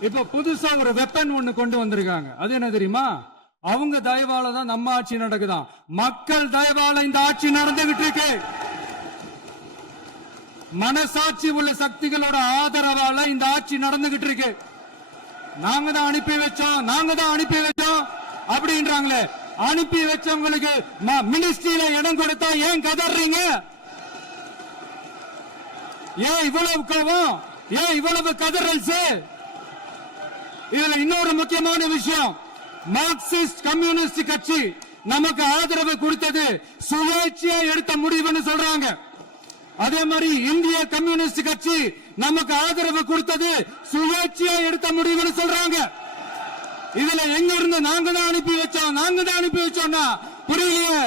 இப்ப புதுசா ஒரு வெப்பன் ஒண்ணு கொண்டு வந்திருக்காங்க. அது என்ன தெரியுமா? அவங்க தயவால தான் நம்ம ஆட்சி நடக்குதான். மக்கள் தயவால இந்த ஆட்சி நடந்துகிட்டு இருக்கு. மனசாட்சி உள்ள சக்திகளோட ஆதரவால இந்த ஆட்சி நடந்துகிட்டு இருக்கு. நாங்க தான் அனுப்பி வச்சோம் அப்படின்றாங்களே. அனுப்பி வச்சவங்களுக்கு மினிஸ்ட்ரியில இடம் கொடுத்தா ஏன் கதறீங்க? ஏன் இவ்வளவு கோபம்? ஏன் இவ்வளவு கதறல்ஸ்? இதுல இன்னொரு முக்கியமான விஷயம், மார்க்சிஸ்ட் கம்யூனிஸ்ட் கட்சி நமக்கு ஆதரவு கொடுத்தது சுயேட்சையா எடுத்த முடிவுன்னு சொல்றாங்க. அதே மாதிரி இந்திய கம்யூனிஸ்ட் கட்சி நமக்கு ஆதரவு கொடுத்தது சுயேட்சையா எடுத்த முடிவுன்னு சொல்றாங்க. இதுல எங்க இருந்து நாங்க தான் அனுப்பி வச்சோம்னா புரியலையே.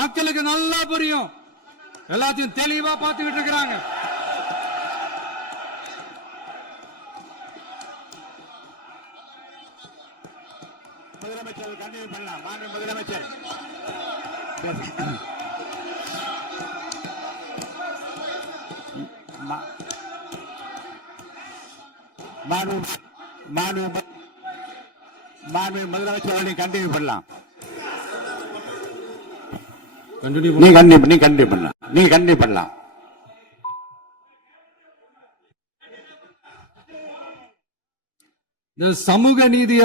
மக்களுக்கு நல்லா புரியும், எல்லாத்தையும் தெளிவா பார்த்துக்கிட்டு இருக்கிறாங்க. முதலமைச்சர் கண்டினியூ பண்ணலாம். மாண்பு முதலமைச்சர் முதலமைச்சர் கண்டினியூ பண்ணலாம். நீங்க கண்டினியூ பண்ணலாம். இந்த சமூக நீதி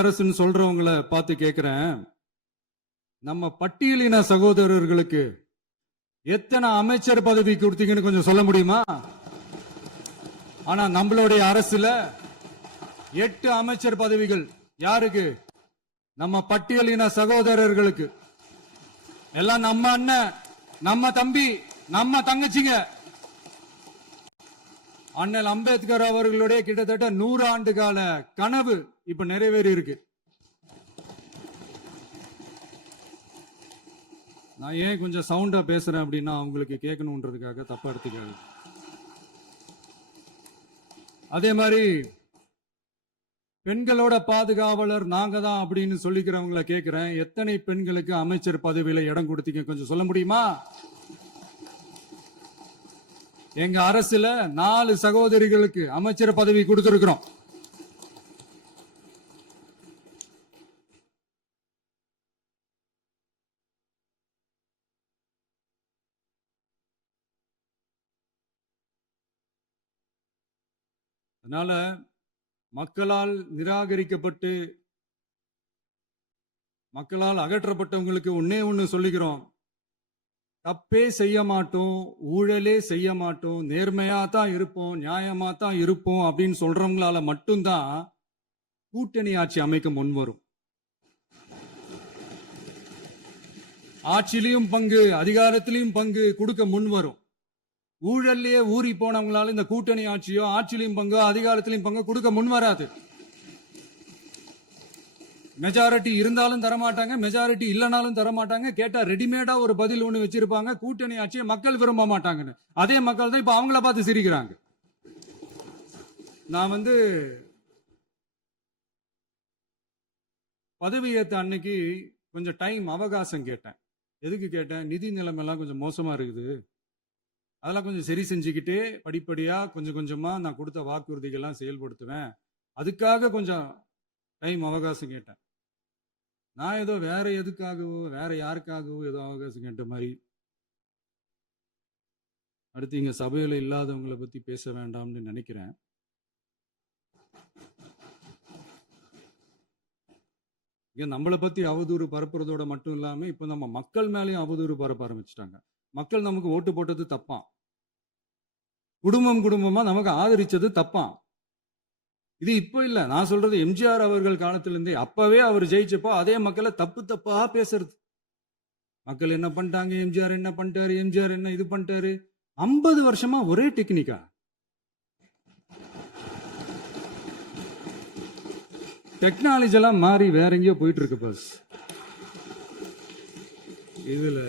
அரசுன்னு சொல்றவங்களை பார்த்து கேட்கிறேன், நம்ம பட்டியலின சகோதரர்களுக்கு எத்தனை அமைச்சர் பதவி கொடுத்தீங்கன்னு கொஞ்சம் சொல்ல முடியுமா? ஆனா நம்மளுடைய அரசுல 8 அமைச்சர் பதவிகள் யாருக்கு? நம்ம பட்டியலின சகோதரர்களுக்கு. எல்லாம் நம்ம அண்ணன், நம்ம தம்பி, நம்ம தங்கச்சிங்க. அண்ணல் அம்பேத்கர் அவர்களுடைய கிட்டத்தட்ட 100 ஆண்டு கால கனவு இப்ப நிறைவேறி இருக்கு. நான் ஏன் கொஞ்சம் சவுண்டா பேசுறேன் அப்படின்னா அவங்களுக்கு கேட்கணுன்றதுக்காக தப்பா எடுத்துக்காது. அதே மாதிரி பெண்களோட பாதுகாவலர் நாங்க தான் அப்படின்னு சொல்லிக்கிறவங்களை கேட்கிறேன், எத்தனை பெண்களுக்கு அமைச்சர் பதவியில இடம் கொடுத்தீங்க கொஞ்சம் சொல்ல முடியுமா? எங்க அரசுல 4 சகோதரிகளுக்கு அமைச்சர் பதவி கொடுத்திருக்கிறோம். அதனால மக்களால் நிராகரிக்கப்பட்டு மக்களால் அகற்றப்பட்டவங்களுக்கு ஒன்னே ஒண்ணு சொல்லிக்கிறோம், தப்பே செய்ய மாட்டோம், ஊழலே செய்ய மாட்டோம், நேர்மையா தான் இருப்போம், நியாயமா தான் இருப்போம் அப்படின்னு சொல்றவங்களால மட்டும்தான் கூட்டணி ஆட்சி அமைக்க முன்வரும். ஆட்சியிலையும் பங்கு, அதிகாரத்திலையும் பங்கு கொடுக்க முன்வரும். ஊழல்லையே ஊறி போனவங்களால இந்த கூட்டணி ஆட்சியோ, ஆட்சியிலையும் பங்கு, அதிகாரத்திலையும் பங்கு கொடுக்க முன்வராது. மெஜாரிட்டி இருந்தாலும் தரமாட்டாங்க, மெஜாரிட்டி இல்லைனாலும் தரமாட்டாங்க. கேட்டா ரெடிமேடா ஒரு பதில் ஒண்ணு வச்சிருப்பாங்க, கூட்டணி ஆட்சியை மக்கள் விரும்ப மாட்டாங்கன்னு. அதே மக்கள் தான் இப்ப அவங்கள பார்த்து சிரிக்கிறாங்க. நான் பதவி ஏத்த அன்னைக்கு கொஞ்சம் டைம் அவகாசம் கேட்டேன். எதுக்கு கேட்டேன்? நிதி நிலைமைலாம் கொஞ்சம் மோசமா இருக்குது, அதெல்லாம் கொஞ்சம் சரி செஞ்சுக்கிட்டே படிப்படியா கொஞ்சம் கொஞ்சமா நான் கொடுத்த வாக்குறுதிகள்லாம் செயல்படுத்துவேன், அதுக்காக கொஞ்சம் டைம் அவகாசம் கேட்டேன். நான் ஏதோ வேற எதுக்காகவோ வேற யாருக்காகவோ ஏதோ அவகாசம் கேட்ட மாதிரி. அடுத்து இங்க சபையில இல்லாதவங்களை பத்தி பேச வேண்டாம்னு நினைக்கிறேன். இங்க நம்மளை பத்தி அவதூறு பரப்புறதோட மட்டும் இல்லாம இப்ப நம்ம மக்கள் மேலேயும் அவதூறு பரப்ப ஆரம்பிச்சிட்டாங்க. மக்கள் நமக்கு ஓட்டு போட்டது தப்பான், குடும்பம் குடும்பமா நமக்கு ஆதரிச்சது தப்பான். இது இப்ப இல்ல, நான் சொல்றது எம்ஜிஆர் அவர்கள் காலத்திலிருந்தே. அப்பவே அவர் ஜெயிச்சப்போ அதே மக்களை தப்பு தப்பா பேசுறது. மக்கள் என்ன பண்ணிட்டாங்க, எம்ஜிஆர் என்ன பண்ணிட்டாரு, எம்ஜிஆர் என்ன இது பண்ணிட்டாரு. 50 வருஷமா ஒரே டெக்னிக்கா. டெக்னாலஜி எல்லாம் மாறி வேற எங்கேயோ போயிட்டு இருக்கு பஸ். இதுல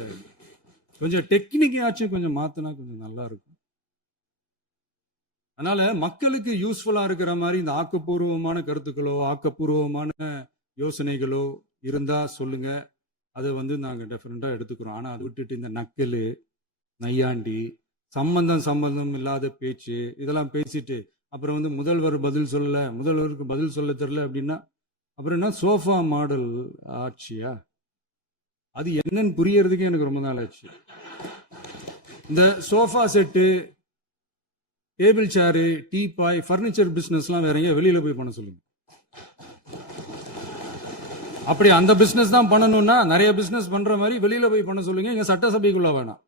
கொஞ்சம் டெக்னிக்காச்சும் கொஞ்சம் மாத்தினா கொஞ்சம் நல்லா இருக்கும். அதனால மக்களுக்கு யூஸ்ஃபுல்லா இருக்கிற மாதிரி இந்த ஆக்கப்பூர்வமான கருத்துக்களோ ஆக்கப்பூர்வமான யோசனைகளோ இருந்தா சொல்லுங்க, அதை நாங்க டெஃபினட்டா எடுத்துக்கிறோம். ஆனா அதை விட்டுட்டு இந்த நக்கலு, நையாண்டி, சம்பந்தம் இல்லாத பேச்சு இதெல்லாம் பேசிட்டு அப்புறம் முதல்வர் பதில் சொல்லல, முதல்வருக்கு பதில் சொல்ல தெரியல அப்படின்னா அப்புறம் என்ன சோஃபா மாடல் ஆட்சியா? அது என்னன்னு புரியறதுக்கு எனக்கு ரொம்ப நாள் ஆச்சு. இந்த sofa set, table chair, teapoy, furniture பிசினஸ்லாம் வேற எங்க வெளியில போய் பண்ண சொல்லுங்க. அப்படி அந்த பிசினஸ் தான் பண்ணணும்னா நிறைய பிசினஸ் பண்ற மாதிரி வெளியில போய் பண்ண சொல்லுங்க, இங்க சட்டசபைக்குள்ள வேணாம்.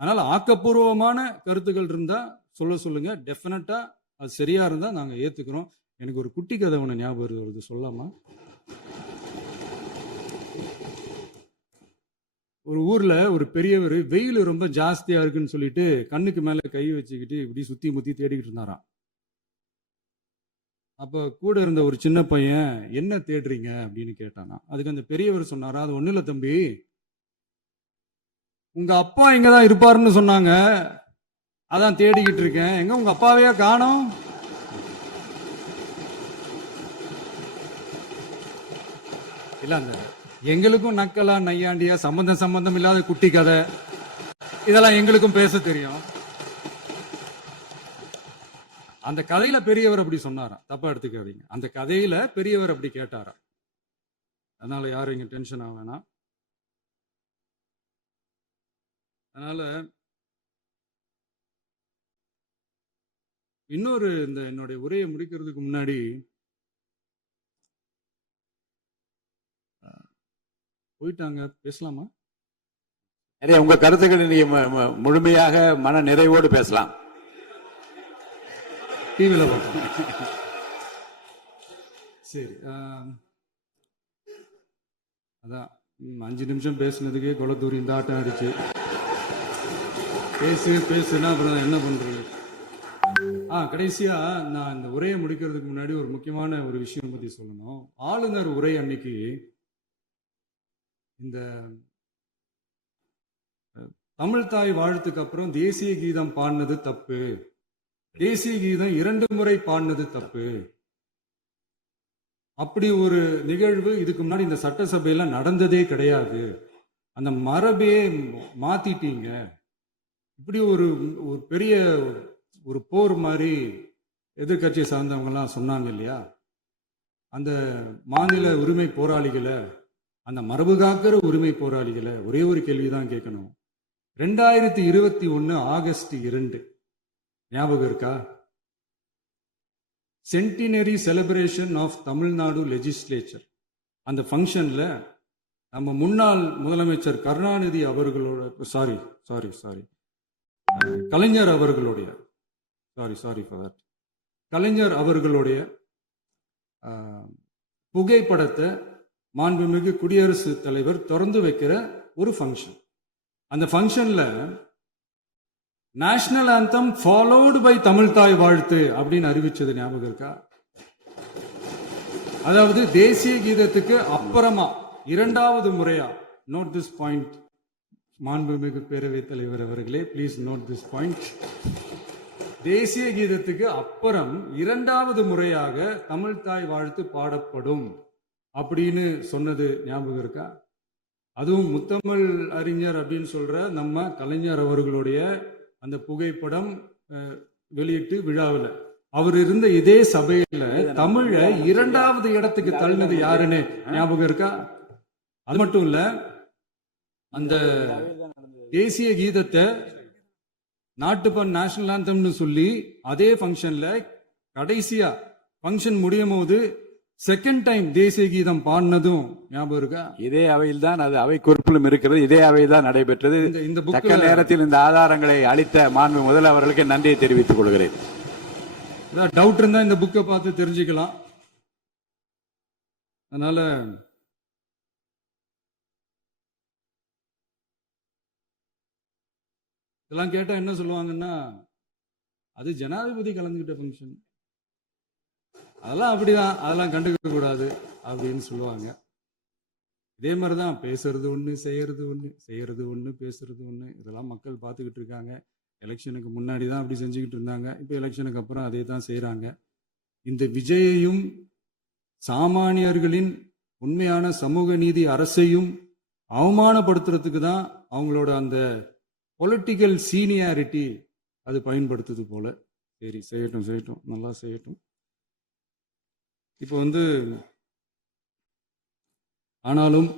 அதனால ஆக்கப்பூர்வமான கருத்துக்கள் இருந்தா சொல்லுங்க, டெஃபினட்டா அது சரியா இருந்தா நாங்க ஏத்துக்கிறோம். எனக்கு ஒரு குட்டி கதை ஒண்ணு ஞாபகம் வருது, சொல்லாமா? ஒரு ஊர்ல ஒரு பெரியவர் வெயில் ரொம்ப ஜாஸ்தியா இருக்குன்னு சொல்லிட்டு கண்ணுக்கு மேல கை வச்சுக்கிட்டு இப்படி சுத்தி முத்தி தேடிக்கிட்டு இருந்தாராம். அப்ப கூட இருந்த ஒரு சின்ன பையன் என்ன தேடுறீங்க அப்படின்னு கேட்டானா. அதுக்கு அந்த பெரியவர் சொன்னாரா, அது ஒண்ணு இல்ல தம்பி, உங்க அப்பா இங்கதான் இருப்பாருன்னு சொன்னாங்க, அதான் தேடிக்கிட்டு இருக்கேன். எங்க உங்க அப்பாவையா காணோம்? இல்ல அந்த எங்களுக்கும் நக்கலா நையாண்டியா சம்பந்தம் இல்லாத குட்டி கதை இதெல்லாம் எங்களுக்கும் பேச தெரியும். அந்த கதையில பெரியவர் அப்படி சொன்னாராம், தப்பா எடுத்துக்காதீங்க. அந்த கதையில பெரியவர் அப்படி கேட்டாராம். அதனால யாரும் இங்க டென்ஷன் ஆக வேணாம். அதனால இன்னொரு இந்த என்னுடைய உரையை முடிக்கிறதுக்கு முன்னாடி போயிட்டாங்க, பேசலாமா? நிறைய உங்க கருத்துக்களை நீங்க முழுமையாக மன நிறைவோடு பேசலாம். டிவியில பார்க்கலாம். சரி, அதான் 5 நிமிஷம் பேசுனதுக்கே கொலத்தூரி இந்த ஆட்டம் ஆயிடுச்சு. பேசுனா அப்புறம் என்ன பண்றது? கடைசியா நான் இந்த உரையை முடிக்கிறதுக்கு முன்னாடி ஒரு முக்கியமான ஒரு விஷயம் பத்தி சொல்லணும். ஆளுநர் உரை அன்னைக்கு இந்த தமிழ் தாய் வாழ்த்துக்கு அப்புறம் தேசிய கீதம் பாடினது தப்பு, தேசிய கீதம் 2 முறை பாடினது தப்பு. அப்படி ஒரு நிகழ்வு இதுக்கு முன்னாடி இந்த சட்டசபையில நடந்ததே கிடையாது. அந்த மரபையே மாத்திட்டீங்க. இப்படி ஒரு ஒரு பெரிய ஒரு போர் மாதிரி எதிர்க்கட்சியை சார்ந்தவங்க எல்லாம் சொன்னாங்க இல்லையா, அந்த மாநில உரிமை போராளிகளை, அந்த மரபு காக்கிற உரிமை போராளிகளை ஒரே ஒரு கேள்விதான் கேட்கணும். 2021 ஆகஸ்ட் 2 ஞாபகம் இருக்கா? Centenary celebration of Tamil Nadu legislature. அந்த ஃபங்க்ஷன்ல நம்ம முன்னாள் முதலமைச்சர் கருணாநிதி அவர்களோட கலைஞர் அவர்களுடைய கலைஞர் அவர்களுடைய புகைப்படத்தை மாண்புமிகு குடியரசுத் தலைவர் திறந்து வைக்கிற ஒரு ஃபங்க்ஷன். அந்த ஃபங்க்ஷன்ல national anthem followed by Tamil Thai Vazhthu அப்படின்னு அறிவிச்சது ஞாபகம் இருக்கா? அதாவது தேசிய கீதத்துக்கு அப்புறமா இரண்டாவது முறையா, நோட் திஸ் பாயிண்ட் மாண்புமிகு பேரவைத் தலைவர் அவர்களே, பிளீஸ் நோட் திஸ் பாயிண்ட். தேசிய கீதத்துக்கு அப்புறம் இரண்டாவது முறையாக தமிழ் தாய் வாழ்த்து பாடப்படும் அப்படின்னு சொன்னது ஞாபகம் இருக்கா? அதுவும் முத்தமிழ் அறிஞர் அப்படின்னு சொல்ற நம்ம கலைஞர் அவர்களுடைய அந்த புகைப்படம் வெளியிட்டு விழாவில் அவர் இருந்த இதே சபையில தமிழ இரண்டாவது இடத்துக்கு தள்ளினது யாருன்னு ஞாபகம் இருக்கா? அது மட்டும் இல்ல, அந்த தேசிய கீதத்தை நாட்டுப்பண் நேஷனல் ஆந்தம்னு சொல்லி அதே ஃபங்க்ஷன்ல கடைசியா ஃபங்க்ஷன் முடியும் போது செகண்ட் டைம் தேசிய கீதம் பாடினதும் ஞாபகம் இருக்கா? இதே அவையில் தான், அது அவை குறிப்பிலும் இருக்கிறது, இதே அவையில் தான் நடைபெற்றது. இந்த தக்க நேரத்தில் இந்த ஆதாரங்களை அளித்த மாண்பு முதல்வர்களுக்கு நன்றியை தெரிவித்துக் கொள்கிறேன். டவுட் இருந்தா இந்த புக்கை பார்த்து தெரிஞ்சுக்கலாம். அதனால இதெல்லாம் கேட்டா என்ன சொல்லுவாங்கன்னா, அது ஜனாதிபதி கலந்துகிட்ட ஃபங்க்ஷன், அதெல்லாம் அப்படிதான், அதெல்லாம் கண்டுக்க கூடாது அப்படின்னு சொல்லுவாங்க. இதே மாதிரிதான் பேசுறது ஒண்ணு, செய்யறது ஒண்ணு, செய்யறது ஒண்ணு, பேசுறது ஒண்ணு. இதெல்லாம் மக்கள் பார்த்துக்கிட்டு இருக்காங்க. எலெக்ஷனுக்கு முன்னாடி தான் அப்படி செஞ்சுக்கிட்டு இருந்தாங்க. இப்போ எலெக்ஷனுக்கு அப்புறம் அதே தான் செய்யறாங்க. இந்த விஜயையும் சாமானியர்களின் உண்மையான சமூக நீதி அரசையும் அவமானப்படுத்துறதுக்கு தான் அவங்களோட அந்த பொலிட்டிக்கல் சீனியாரிட்டி அது பயன்படுத்துது போல. சரி, செய்யட்டும் செய்யட்டும், நல்லா செய்யட்டும். இப்போ ஆனாலும்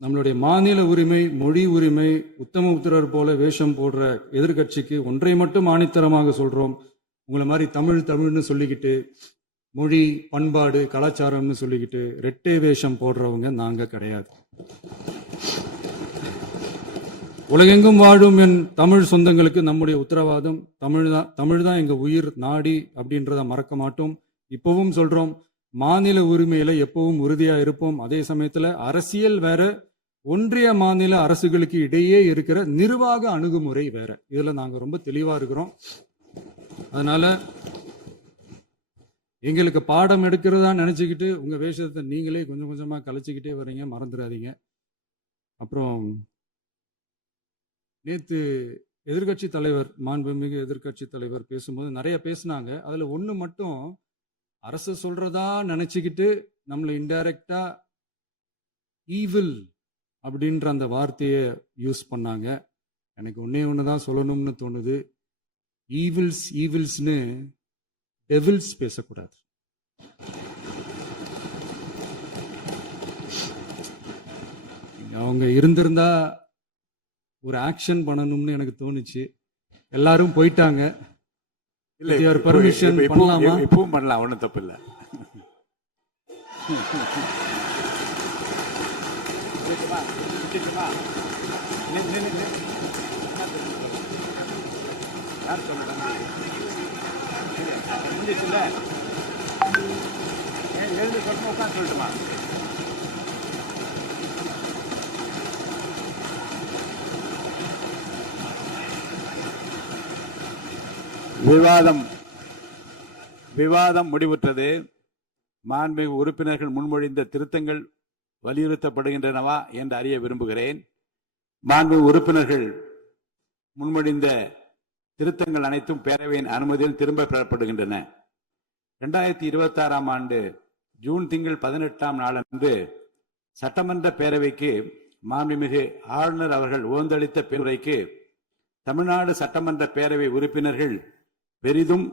நம்மளுடைய மாநில உரிமை, மொழி உரிமை, உத்தமபுத்திரர் போல வேஷம் போடுற எதிர்கட்சிக்கு ஒன்றை மட்டும் ஆணித்தரமாக சொல்றோம். உங்களை மாதிரி தமிழ்னு சொல்லிக்கிட்டு, மொழி, பண்பாடு, கலாச்சாரம்னு சொல்லிக்கிட்டு ரெட்டை வேஷம் போடுறவங்க நாங்க கிடையாது. உலகெங்கும் வாழும் என் தமிழ் சொந்தங்களுக்கு நம்முடைய உத்தரவாதம் தமிழ் தான் எங்க உயிர் நாடி அப்படின்றத மறக்க மாட்டோம். இப்பவும் சொல்றோம், மாநில உரிமையில எப்பவும் உறுதியா இருப்போம். அதே சமயத்துல அரசியல் வேற, ஒன்றிய மாநில அரசுகளுக்கு இடையே இருக்கிற நிர்வாக அணுகுமுறை வேற. இதுல நாங்க ரொம்ப தெளிவா இருக்கிறோம். அதனால எங்களுக்கு பாடம் எடுக்கிறதா நினைச்சுக்கிட்டு உங்க வேஷத்தை நீங்களே கொஞ்சம் கொஞ்சமா கலைச்சிக்கிட்டே வர்றீங்க, மறந்துடாதீங்க. அப்புறம் நேத்து எதிர்கட்சி தலைவர், மாண்புமிகு எதிர்கட்சி தலைவர் பேசும்போது நிறைய பேசினாங்க. அதுல ஒண்ணு மட்டும் அரசு சொல்றதா நினைச்சுக்கிட்டு நம்மளை இன்டைரக்டா ஈவில் அப்படின்ற அந்த வார்த்தையை யூஸ் பண்ணாங்க. எனக்கு ஒண்ணுதான் சொல்லணும்னு தோணுது. ஈவில்ஸ்னு டெவில்ஸ் பேசக்கூடாது. அவங்க இருந்திருந்தா ஒரு ஆக்ஷன் பண்ணணும்னு எனக்கு தோணுச்சு. எல்லாரும் போயிட்டாங்க. பர்மிஷன் பண்ணலாமா? இப்பவும் பண்ணலாம், ஒன்றும் தப்பு இல்லை. எழுந்து சொல்லுமா, உட்காந்து சொல்லட்டுமா? விவாதம் முடிவுற்றது. மாண்புமிகு உறுப்பினர்கள் முன்மொழிந்த திருத்தங்கள் வலியுறுத்தப்படுகின்றனவா என்று அறிய விரும்புகிறேன். மாண்புமிகு உறுப்பினர்கள் முன்மொழிந்த திருத்தங்கள் அனைத்தும் பேரவையின் அனுமதியில் திரும்ப பெறப்படுகின்றன. 2026 ஆண்டு ஜூன் திங்கள் 18ஆம் நாளன்று சட்டமன்ற பேரவைக்கு மாண்புமிகு ஆளுநர் அவர்கள் ஓந்தளித்த பின்னுரைக்கு தமிழ்நாடு சட்டமன்ற பேரவை உறுப்பினர்கள் பெரிதும்